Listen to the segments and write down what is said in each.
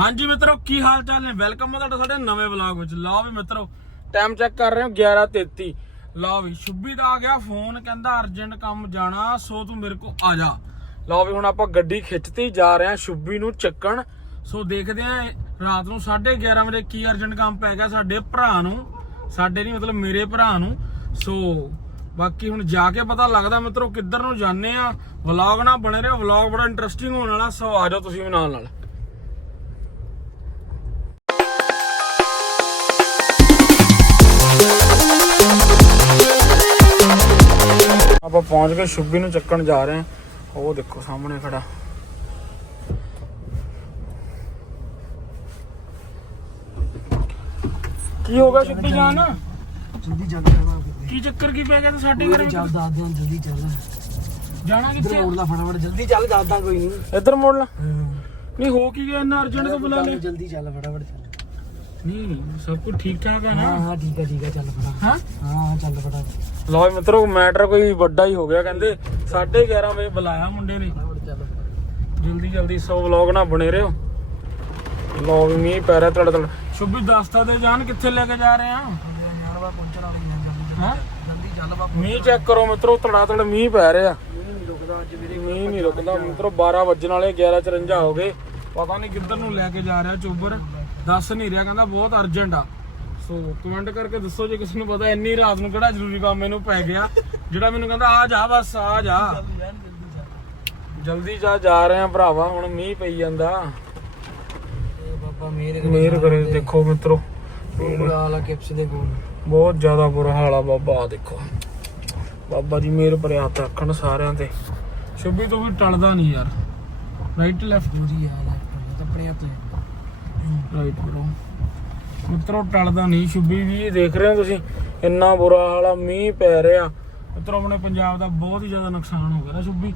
ਹਾਂਜੀ ਮਿੱਤਰੋ, ਕੀ ਹਾਲ ਚਾਲ ਨੇ? ਵੈਲਕਮ ਹੈ ਤੁਹਾਡਾ ਸਾਡੇ ਨਵੇਂ ਵਲੌਗ ਵਿੱਚ। ਲਓ ਵੀ ਮਿੱਤਰੋ ਟਾਈਮ ਚੈੱਕ ਕਰ ਰਹੇ ਹੋ 11:33 ਲਓ ਵੀ, ਸ਼ੁੱਭੀ ਦਾ ਆ ਗਿਆ ਫੋਨ ਕਹਿੰਦਾ ਅਰਜੈਂਟ ਕੰਮ ਜਾਣਾ, ਸੋ ਤੂੰ ਮੇਰੇ ਕੋਲ ਆ ਜਾ। ਲਓ ਵੀ, ਹੁਣ ਆਪਾਂ ਗੱਡੀ ਖਿੱਚਤੀ, ਜਾ ਰਹੇ ਹਾਂ ਸ਼ੁੱਭੀ ਨੂੰ ਚੱਕਣ। ਸੋ ਦੇਖਦੇ ਆਂ ਰਾਤ ਨੂੰ 11:30 ਵਜੇ ਕੀ ਅਰਜੈਂਟ ਕੰਮ ਪੈ ਗਿਆ ਸਾਡੇ ਭਰਾ ਨੂੰ। ਸਾਡੇ ਨਹੀਂ, ਮਤਲਬ ਮੇਰੇ ਭਰਾ ਨੂੰ। ਸੋ, ਬਾਕੀ ਹੁਣ ਜਾ ਕੇ ਪਤਾ ਲੱਗਦਾ ਮਿੱਤਰੋ, ਕਿੱਧਰ ਨੂੰ ਜਾਂਦੇ ਆ ਵਲੌਗ ਨਾ ਬਣੇ ਰਹੋ ਵਲੌਗ ਬੜਾ ਇੰਟਰਸਟਿੰਗ ਹੋਣ ਵਾਲਾ, ਸੋ ਆ ਜਾਓ ਤੁਸੀਂ ਵੀ ਨਾਲ ਨਾਲ ਆਪਾਂ ਪਹੁੰਚ ਗਏ ਸ਼ੁੱਭੀ ਨੂੰ ਚੱਕਣ ਜਾ ਰਹੇ ਹਾਂ। ਉਹ ਦੇਖੋ ਸਾਹਮਣੇ ਖੜਾ। ਕੀ ਹੋ ਗਿਆ ਸ਼ੁੱਭੀ ਜਾਨ? ਜਲਦੀ ਜਲਦੀ ਜਾਣਾ ਕੀ ਚੱਕਰ ਕੀ ਪੈ ਗਿਆ ਤੇ ਸਾਡੇ ਘਰ ਵਿੱਚ? ਚੱਲ ਦੱਸ ਦਿਆਂ ਜਲਦੀ ਚੱਲ। ਜਾਣਾ ਇੱਧਰ ਕਿੱਥੇ ਮੋੜਦਾ ਫਟਾਫਟ ਜਲਦੀ ਚੱਲ ਦੱਸਦਾ ਕੋਈ ਨਹੀਂ। ਇੱਧਰ ਮੋੜ ਲਾ। ਨਹੀਂ ਹੋ ਕੀ ਗਿਆ? ਇੰਨਾ ਅਰਜੈਂਟ ਤੋਂ ਬੁਲਾ ਲੈ ਜਲਦੀ ਚੱਲ ਫਟਾਫਟ ਚੱਲ। ਨਹੀਂ ਸਭ ਕੁਝ ਠੀਕ ਠਾਕ ਆ ਹਾਂ ਨਾ? ਹਾਂ ਠੀਕ ਹੈ ਠੀਕ ਹੈ ਚੱਲ ਫਟਾਫਟ। ਹਾਂ ਹਾਂ ਚੱਲ ਫਟਾਫਟ। ਲਓ ਮਿੱਤਰੋ ਮੈਟਰ ਕੋਈ ਵੱਡਾ ਹੀ ਹੋ ਗਿਆ ਕਹਿੰਦੇ। 11:30 ਵਜੇ ਬੁਲਾਇਆ ਮੁੰਡੇ ਨੇ। ਜਲਦੀ ਜਲਦੀ ਸੋ ਵਲੌਗ ਨਾ ਬਣੇ ਰਹੋ। ਵਲੌਗ ਮੀਂਹ ਪੈ ਰਿਹਾ ਤੜ ਤੜ ਸ਼ੁਭੀ ਦਸਤਾ ਦੇ ਜਾਨ ਕਿੱਥੇ ਲੈ ਕੇ ਜਾ ਰਹੇ ਆ? ਯਾਰ ਵਾ ਪਹੁੰਚਣਾ ਨਹੀਂ ਜਲਦੀ ਹਾਂ? ਜਲਦੀ ਚੱਲ ਵਾ ਮੀਂਹ ਚੈੱਕ ਕਰੋ ਮਿੱਤਰੋ ਤੜਾ ਤੜ ਮੀਂਹ ਪੈ ਰਿਹਾ। ਮੀਂਹ ਨਹੀਂ ਰੁਕਦਾ ਮਿੱਤਰੋ 12 ਵੱਜਣ ਵਾਲੇ 11:54 ਹੋ ਗਏ। ਪਤਾ ਨਹੀਂ ਕਿੱਧਰ ਨੂੰ ਲੈ ਕੇ ਜਾ ਰਿਹਾ ਚੋਬਰ। ਦੱਸ ਨਹੀਂ ਰਿਹਾ ਕਹਿੰਦਾ ਬਹੁਤ ਅਰਜੈਂਟ ਆ। ਸੋ ਕਮੈਂਟ ਕਰਕੇ ਦੱਸੋ ਜੇ ਕਿਸੇ ਨੂੰ ਪਤਾ ਇੰਨੀ ਰਾਤ ਨੂੰ ਕਿਹੜਾ ਜ਼ਰੂਰੀ ਕੰਮ ਮੈਨੂੰ ਪੈ ਗਿਆ। ਜਿਹੜਾ ਮੈਨੂੰ ਕਹਿੰਦਾ ਆ ਜਾ ਬਸ ਆ ਜਾ। ਜਲਦੀ ਜਾ ਜਾ ਰਹੇ ਆ ਭਰਾਵਾ ਹੁਣ ਮੀਂਹ ਪਈ ਜਾਂਦਾ। ਬਾਬਾ ਮੇਰੇ ਮੇਰ ਕਰੇ ਦੇਖੋ ਮਿੱਤਰੋ। ਵਾਲਾ ਕਿਪਸ ਦੇ ਕੋਲ। ਬਹੁਤ ਜ਼ਿਆਦਾ ਬੁਰਾ ਹਾਲ ਆ ਬਾਬਾ ਆ ਦੇਖੋ। ਬਾਬਾ ਜੀ ਮੇਰ ਭਰੇ ਹੱਥ ਰੱਖਣ ਸਾਰਿਆਂ ਤੇ। ਸ਼ੁਭੀ ਤੋਂ ਵੀ ਟਲਦਾ ਨਹੀਂ ਯਾਰ। ਰਾਈਟ ਲੈਫਟ ਪੂਰੀ ਆ ਲੈਫਟ ਆਪਣੇ ਹੱਥ ਰਾਈਟ ਬਰੋ ਮਿੱਤਰੋ, ਟਲਦਾ ਨਹੀਂ। ਸ਼ੁਭੀ ਵੀ ਦੇਖ ਰਹੇ ਹੋ ਤੁਸੀਂ। ਇੰਨਾ ਬੁਰਾ ਹਾਲ ਆ, ਮੀਂਹ ਪੈ ਰਿਹਾ। ਮਿੱਤਰੋ, ਆਪਣੇ ਪੰਜਾਬ ਦਾ ਬਹੁਤ ਹੀ ਜ਼ਿਆਦਾ ਨੁਕਸਾਨ ਹੋ ਗਿਆ ਨਾ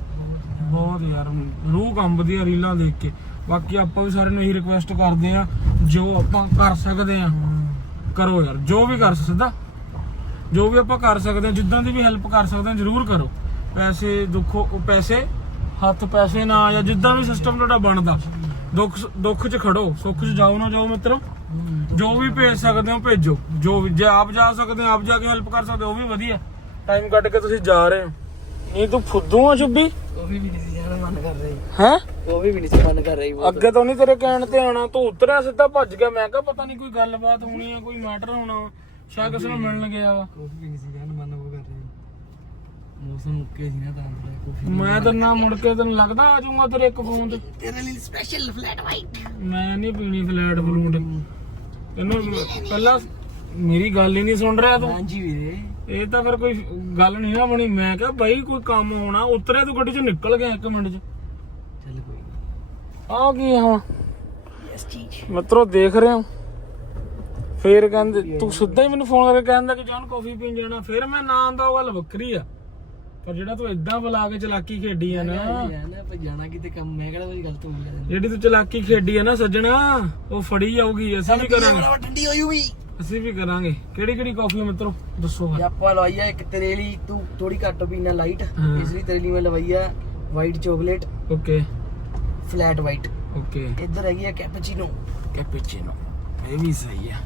ਬਹੁਤ ਯਾਰ, ਰੂਹ ਕੰਬਦੀ ਆ ਰੀਲਾਂ ਦੇਖ ਕੇ। ਬਾਕੀ ਆਪਾਂ ਵੀ ਸਾਰਿਆਂ ਨੂੰ ਇਹੀ ਰਿਕੁਐਸਟ ਕਰਦੇ ਆ ਜੋ ਆਪਾਂ ਕਰ ਸਕਦੇ ਆ ਕਰੋ ਯਾਰ। ਜੋ ਵੀ ਕਰ ਸਕਦਾ ਜੋ ਵੀ ਆਪਾਂ ਕਰ ਸਕਦੇ ਆ ਜਿੱਦਾਂ ਦੀ ਵੀ ਹੈਲਪ ਕਰ ਸਕਦੇ ਆ ਜਰੂਰ ਕਰੋ। ਪੈਸੇ ਦੁੱਖੋ ਉਹ ਪੈਸੇ, ਹੱਥ ਪੈਸੇ ਨਾ, ਜਾਂ ਜਿੱਦਾਂ ਵੀ ਸਿਸਟਮ ਤੁਹਾਡਾ ਬਣਦਾ। ਦੁੱਖ ਦੁੱਖ 'ਚ ਖੜੋ ਸੁੱਖ 'ਚ ਜਾਓ ਨਾ ਜਾਓ ਮਿੱਤਰੋ। ਜੋ ਵੀ ਭੇਜ ਸਕਦੇ ਹੋ ਭੇਜੋ। ਜੋ ਵੀ ਜੇ ਆਪ ਜਾ ਸਕਦੇ ਹੋ ਆਪ ਜਾ ਕੇ ਹੈਲਪ ਕਰ ਸਕਦੇ ਹੋ ਉਹ ਵੀ ਵਧੀਆ। ਟਾਈਮ ਕੱਢ ਕੇ ਤੁਸੀਂ ਜਾ ਰਹੇ ਹੋ। ਨਹੀਂ ਤੂੰ ਫੁੱਦੂ ਆ ਸ਼ੁੱਭੀ? ਉਹ ਵੀ ਨਹੀਂ ਸੀ ਜਾਣਾ ਮਨ ਕਰ ਰਹੀ। ਹੈ? ਉਹ ਵੀ ਨਹੀਂ ਸੀ ਮਨ ਕਰ ਰਹੀ ਅੱਗੇ ਤੋਂ ਨਹੀਂ ਤੇਰੇ ਕਹਿਣ ਤੇ ਆਣਾ ਤੂੰ ਉਤਰਿਆ ਸਿੱਧਾ ਭੱਜ ਗਿਆ। ਮੈਂ ਕਿਹਾ ਪਤਾ ਨਹੀਂ ਕੋਈ ਗੱਲਬਾਤ ਹੋਣੀ ਆ ਕੋਈ ਮੈਟਰ ਹੋਣਾ। ਸ਼ਾਇਦ ਕਿਸੇ ਨੂੰ ਮਿਲਣ ਗਿਆ ਵਾ। ਉਹ ਵੀ ਨਹੀਂ ਸੀ ਜਾਣਾ ਮੌਸਮ ਓਕੇ ਸੀ ਨਾ ਤਾਂ ਕਾਫੀ ਮੈਂ ਤਾਂ ਨਾ ਮੁੜ ਕੇ ਤੈਨੂੰ ਲੱਗਦਾ ਆ ਜਾਊਂਗਾ ਤੇਰੇ ਇੱਕ ਫੋਨ ਤੇ? ਤੇਰੇ ਲਈ ਸਪੈਸ਼ਲ ਫਲੈਟ ਵਾਈਟ ਮੈਂ ਨਹੀਂ ਪੀਣੀ ਫਲੈਟ ਫਲੂਟ ਇਹਨੂੰ ਪਹਿਲਾਂ ਮੇਰੀ ਗੱਲ ਹੀ ਨਹੀਂ ਸੁਣ ਰਿਹਾ ਤੂੰ। ਹਾਂਜੀ ਵੀਰੇ। ਇਹ ਤਾਂ ਫਿਰ ਕੋਈ ਗੱਲ ਨਹੀਂ ਨਾ ਬਣੀ। ਮੈਂ ਕਿਹਾ ਬਾਈ ਕੋਈ ਕੰਮ ਹੋਣਾ ਉਤਰੇ ਤੂੰ ਗੱਡੀ ਚੋਂ ਨਿਕਲ ਗਿਆ ਇੱਕ ਮਿੰਟ ਚ। ਚੱਲ ਕੋਈ ਆ ਕੀ ਹੁਣ? ਯੈਸ ਚੀਜ਼ ਮਿੱਤਰੋ ਦੇਖ ਰਹੇ ਹੋ। ਫੇਰ ਕਹਿੰਦੇ ਤੂੰ ਸਿੱਧਾ ਹੀ ਮੈਨੂੰ ਫੋਨ ਕਰਕੇ ਕਹਿੰਦਾ ਕਿ ਜਾਨ ਕਾਫੀ ਪੀਣ ਜਾਣਾ। ਫਿਰ ਮੈਂ ਨਾ ਆਂਦਾ ਉਹ ਗੱਲ ਵੱਖਰੀ ਆ। ਪਰ ਜਿਹੜਾ ਤੂੰ ਇਦਾਂ ਬੁਲਾ ਕੇ ਚਲਾਕੀ ਖੇਡੀ ਆ ਨਾ ਨਾ ਆਪਾਂ ਜਾਣਾ ਕਿਤੇ ਕੰਮ ਮੈਂ ਕਿਹੜਾ ਕੋਈ ਗਲਤ ਹੋ ਗਿਆ ਜਿਹੜੀ ਤੂੰ ਚਲਾਕੀ ਖੇਡੀ ਆ ਨਾ ਸੱਜਣਾ ਉਹ ਫੜੀ ਜਾਊਗੀ ਅਸੀਂ ਵੀ ਕਰਾਂਗੇ। ਠੰਡੀ ਹੋਈ ਹੋਈ। ਅਸੀਂ ਵੀ ਕਰਾਂਗੇ। ਕਿਹੜੀ ਕਿਹੜੀ ਕਾਫੀ ਆ ਮਿੱਤਰੋ? ਦੱਸੋ ਇਹ ਆਪਾਂ ਲਵਾਈ ਆ ਇੱਕ ਤੇਰੇ ਲਈ ਤੂੰ ਥੋੜੀ ਘੱਟ ਪੀਣਾ ਲਾਈਟ। ਇਸ ਲਈ ਤੇਰੇ ਲਈ ਮੈਂ ਲਵਾਈ ਆ white chocolate okay flat white okay ਇੱਧਰ ਹੈਗੀ ਆ ਕੈਪਚੀਨੋ ਕੈਪੇਚੀਨੋ ਇਹ ਵੀ ਸਹੀ ਆ।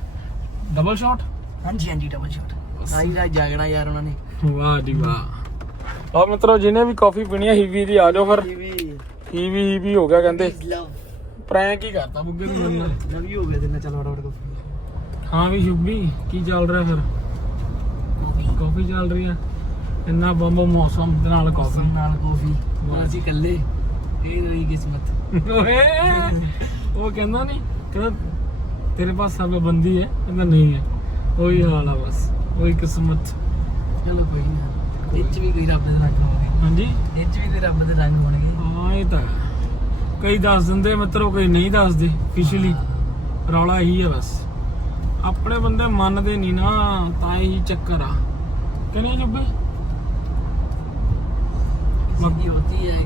ਡਬਲ ਸ਼ਾਟ ਹਾਂਜੀ ਹਾਂਜੀ ਡਬਲ ਸ਼ਾਟ ਆਈ ਰਾਤ ਜਾਗਣਾ ਯਾਰ ਉਹਨਾਂ ਨੇ। ਵਾਹ ਜੀ ਵਾਹ। ਆ ਮਿੱਤਰੋ ਜਿਹਨੇ ਵੀ ਕਾਫੀ ਪੀਣੀ ਆ ਹੀਵੀ ਦੀ ਆ ਜਾਓ ਫਿਰ। ਹੀਵੀ। ਹੀਵੀ ਹੋ ਗਿਆ ਕਹਿੰਦੇ। ਪ੍ਰੈਂਕ ਹੀ ਕਰਤਾ ਬੁੱਗੇ ਨੂੰ ਮੰਨ। ਯੂ ਹੋ ਗਿਆ ਤੇ ਨਾ ਚੱਲ ਫਟਾਫਟ ਕੋ ਹਾਂ ਵੀ ਸ਼ੁਭੀ ਕੀ ਚੱਲ ਰਿਹਾ ਫਿਰ? ਕਾਫੀ ਚੱਲ ਰਹੀ ਆ। ਇੰਨਾ ਬੰਬ ਮੌਸਮ ਦੇ ਨਾਲ ਕਾਫੀ ਨਾਲ ਕਾਫੀ ਅਸੀਂ ਇਕੱਲੇ। ਇਹ ਰਹੀ ਕਿਸਮਤ। ਓਏ ਉਹ ਕਹਿੰਦਾ ਨਹੀਂ ਕਹਿੰਦਾ ਤੇਰੇ ਪਾਸ ਸਭ ਬੰਦੀ ਹੈ ਕਹਿੰਦਾ ਨਹੀਂ ਹੈ। ਉਹੀ ਹਾਲ ਆ ਬਸ ਉਹੀ ਕਿਸਮਤ। ਚਲੋ ਕੋਈ ਨਾ। ਇੱਚ ਵੀ ਕੋਈ ਰੱਬ ਦੇ ਰੰਗ ਹੋਣਗੇ ਹਾਂਜੀ। ਇੱਚ ਵੀ ਕੋਈ ਰੱਬ ਦੇ ਰੰਗ ਹੋਣਗੇ। ਹਾਂ ਇਹ ਤਾਂ ਕਈ ਦੱਸ ਦਿੰਦੇ ਮਿੱਤਰੋ ਕਈ ਨਹੀਂ ਦੱਸਦੇ। ਫਿਸ਼ਲੀ ਰੌਲਾ ਹੀ ਹੈ ਬਸ। ਆਪਣੇ ਬੰਦੇ ਮੰਨਦੇ ਨਹੀਂ ਨਾ ਤਾਂ ਹੀ ਚੱਕਰ ਆ। ਕਹਿੰਦੇ ਜੁੱਬੇ? ਮੱਗੀ ਹੁੰਦੀ ਹੈ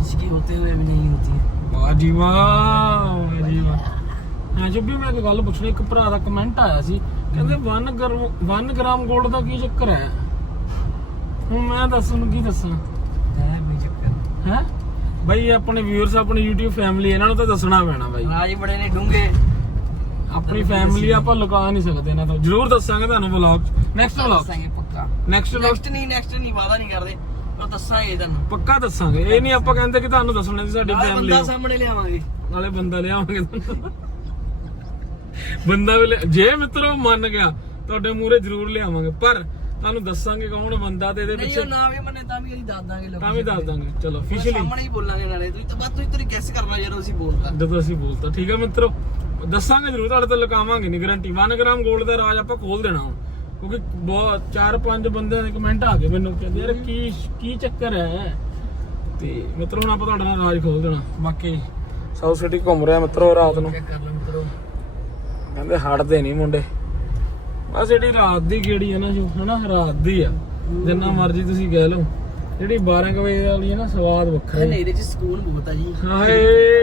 ਇਸਕੀ ਹੋਤੇ ਹੋਏ ਵੀ ਨਹੀਂ ਹੁੰਦੀ ਹੈ। ਜੀ ਵਾਹ ਜੀ ਵਾਹ। ਹਾਂ ਜੁੱਬੇ ਮੈਂ ਇੱਕ ਗੱਲ ਪੁੱਛਣੀ ਇੱਕ ਭਰਾ ਦਾ ਕਮੈਂਟ ਆਇਆ ਸੀ। ਕਹਿੰਦੇ 1 ਗ੍ਰਾਮ 1 ਗ੍ਰਾਮ 골ਡ ਦਾ ਕੀ ਚੱਕਰ ਹੈ? ਹੁਣ ਮੈਂ ਦੱਸ ਨੂੰ ਕੀ ਦੱਸਾਂ? ਹੈ ਬਈ ਚੱਕਰ। ਹੈ? ਬਾਈ ਆਪਣੇ ਵਿਊਅਰਸ ਆਪਣੀ YouTube ਫੈਮਿਲੀ ਇਹਨਾਂ ਨੂੰ ਤਾਂ ਦੱਸਣਾ ਪੈਣਾ ਬਾਈ। ਰਾਜ ਬੜੇ ਨੇ ਡੂੰਗੇ ਆਪਣੀ ਫੈਮਿਲੀ ਆਪਾਂ ਲੁਕਾ ਨਹੀਂ ਸਕਦੇ ਇਹਨਾਂ ਤੋਂ। ਜ਼ਰੂਰ ਦੱਸਾਂਗੇ ਤੁਹਾਨੂੰ ਵਲੌਗ ਨੈਕਸਟ ਵਲੌਗ ਦੱਸਾਂਗੇ ਪੱਕਾ। ਨੈਕਸਟ ਵਲੌਗ ਨੈਕਸਟ ਨਹੀਂ ਨੈਕਸਟ ਨਹੀਂ ਵਾਦਾ ਨਹੀਂ ਕਰਦੇ। ਪਰ ਦੱਸਾਂਗੇ ਤੁਹਾਨੂੰ। ਪੱਕਾ ਦੱਸਾਂਗੇ। ਇਹ ਨਹੀਂ ਆਪਾਂ ਕਹਿੰਦੇ ਕਿ ਤੁਹਾਨੂੰ ਦੱਸਣਾ ਸੀ ਸਾਡੀ ਨਾਲੇ ਬੰਦਾ ਸਾਹਮਣੇ ਲਿਆਵਾਂਗੇ। ਨਾਲੇ ਬੰਦਾ ਲਿਆਵਾਂਗੇ ਬੰਦਾ ਵੀ ਜੇ ਮਿੱਤਰੋ ਮੰਨ ਗਿਆ ਤੁਹਾਡੇ ਮੂਰੇ ਜ਼ਰੂਰ ਲਿਆਵਾਂਗੇ। ਪਰ ਤੁਹਾਨੂੰ ਦੱਸਾਂਗੇ ਕੌਣ ਬੰਦਾ ਤੇ ਇਹਦੇ ਨਹੀਂ ਪਿੱਛੇ ਉਹ ਨਾ ਵੀ ਮੰਨੇ ਤਾਂ ਵੀ ਅਸੀਂ ਦੱਸ ਦਾਂਗੇ ਲੋਕਾਂ ਤਾਂ ਵੀ ਦੱਸ ਦਾਂਗੇ। ਚਲੋ ਅਫੀਸ਼ੀਅਲੀ ਸਾਹਮਣੇ ਹੀ ਬੋਲਾਂਗੇ ਨਾਲੇ। ਤੁਸੀਂ ਤਾਂ ਬਾਅਦ ਤੁਸੀਂ ਤੇਰੀ ਗੈਸ ਕਰਨਾ ਜਦੋਂ ਅਸੀਂ ਬੋਲਦਾ ਜਦੋਂ ਅਸੀਂ ਬੋਲਤਾ। ਠੀਕ ਹੈ ਮਿੱਤਰੋ ਦੱਸਾਂਗੇ ਜ਼ਰੂਰ ਤੁਹਾਡੇ ਤੋਂ ਲਗਾਵਾਂਗੇ ਨਹੀਂ ਗਾਰੰਟੀ 1 ਗ੍ਰਾਮ 골ਡ ਦਾ ਰਾਜ ਆਪਾਂ ਖੋਲ ਦੇਣਾ ਹੁਣ। ਕਿਉਂਕਿ ਬਹੁਤ ਚਾਰ ਪੰਜ ਬੰਦਿਆਂ ਦੇ ਕਮੈਂਟ ਆ ਗਏ ਮੈਨੂੰ ਕਹਿੰਦੇ ਯਾਰ ਕੀ ਕੀ ਚੱਕਰ ਹੈ? ਤੇ ਮਿੱਤਰੋ ਹੁਣ ਆਪਾਂ ਤੁਹਾਡਾ ਨਾਲ ਰਾਜ ਖੋਲ ਦੇਣਾ। ਬਾਕੀ ਸਾਊਥ ਸਿਟੀ ਘੁੰਮ ਰਿਹਾ ਮਿੱਤਰੋ ਰਾਤ ਨੂੰ। ਚੈੱਕ ਕਰ ਲਓ ਮਿੱਤਰੋ। ਕਹਿੰਦੇ ਹਟਦੇ ਨਹੀਂ ਮੁੰਡੇ। ਬਸ ਜਿਹੜੀ ਰਾਤ ਦੀ ਗੇੜੀ ਹੈ ਨਾ ਜੋ ਹਨਾ ਰਾਤ ਦੀ ਆ ਜਿੰਨਾ ਮਰਜ਼ੀ ਤੁਸੀਂ ਕਹਿ ਲਓ। ਜਿਹੜੀ 12 ਕੁ ਵਜੇ ਵਾਲੀ ਹੈ ਨਾ ਸਵਾਦ ਵੱਖਰਾ ਹੀ। ਨੇਰੇ ਚ ਸਕੂਨ ਬਹੁਤ ਆ ਜੀ। ਹਾਏ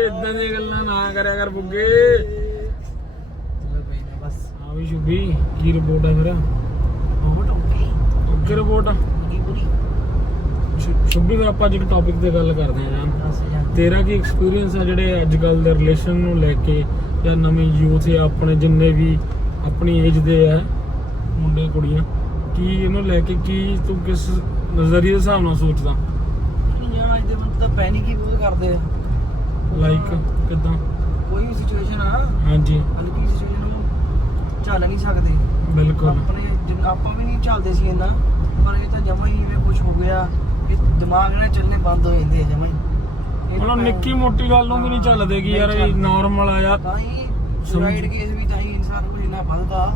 ਇਦਾਂ ਦੀਆਂ ਗੱਲਾਂ ਨਾ ਕਰਿਆ ਕਰ ਬੁੱਗੇ। ਚਲੋ ਕੋਈ ਨਾ ਬਸ। ਹਾਂ ਵੀ ਸ਼ੁਭੀ ਕੀ ਰਿਪੋਰਟ ਹੈ ਮੇਰਾ ਬਹੁਤ ਓਕੇ ਓਕੇ ਰਿਪੋਰਟ ਆ। ਕੀ ਸ਼ੁਭੀ ਆਪਾਂ ਅੱਜ ਇੱਕ ਟੌਪਿਕ ਤੇ ਗੱਲ ਕਰਦੇ ਹਾਂ ਜਾਨ। ਤੇਰਾ ਕੀ ਐਕਸਪੀਰੀਅੰਸ ਆ ਜਿਹੜੇ ਅੱਜ ਕੱਲ ਦੇ ਰਿਲੇਸ਼ਨ ਨੂੰ ਲੈ ਕੇ ਜਾਂ ਨਵੀਂ ਯੂਥ ਆ ਆਪਣੇ ਜਿੰਨੇ ਵੀ ਆਪਣੀ ਏਜ ਦੇ ਆ? ਮੁੰਡੇ ਕੁੜੀਆਂ ਕੀ ਇਹਨੂੰ ਲੈ ਕੇ ਕੀ ਤੂੰ ਕਿਸ ਨਜ਼ਰੀਏ ਦੇ ਹਿਸਾਬ ਨਾਲ ਸੋਚਦਾ? ਜਾਂ ਅੱਜ ਦੇ ਬੰਦੇ ਤਾਂ ਪੈਨਿਕ ਹੀ ਬਹੁਤ ਕਰਦੇ ਆ। ਲਾਈਕ ਕਿਦਾਂ? ਕੋਈ ਵੀ ਸਿਚੁਏਸ਼ਨ ਆ ਹਾਂਜੀ। ਹਲਕੀ ਸਿਚੁਏਸ਼ਨ ਨੂੰ ਚੱਲ ਨਹੀਂ ਸਕਦੇ। ਬਿਲਕੁਲ। ਆਪਣੇ ਜਿੰਨ- ਆਪਾਂ ਵੀ ਨਹੀਂ ਚੱਲਦੇ ਸੀ ਇੰਨਾ ਪਰ ਇਹ ਤਾਂ ਜਮਾ ਹੀ ਇਵੇਂ ਕੁਝ ਹੋ ਗਿਆ ਕਿ ਦਿਮਾਗ ਨਾਲ ਚੱਲਣੇ ਬੰਦ ਹੋ ਜਾਂਦੇ ਆ ਜਮਾ ਹੀ। ਇਹ ਮਤਲਬ ਤਾਂ ਨਿੱਕੀ ਮੋਟੀ ਗੱਲ ਨੂੰ ਵੀ ਨਹੀਂ ਚੱਲਦੇ ਕਿ ਯਾਰ ਇਹ ਨਾਰਮਲ ਆ ਯਾਰ। ਤਾਂ ਹੀ ਸੁਸਾਈਡ ਕੇਸ ਵੀ ਤਾਂ ਹੀ ਇਨਸਾਨ ਕੋਲ ਇੰਨਾ ਵੱਧਦਾ।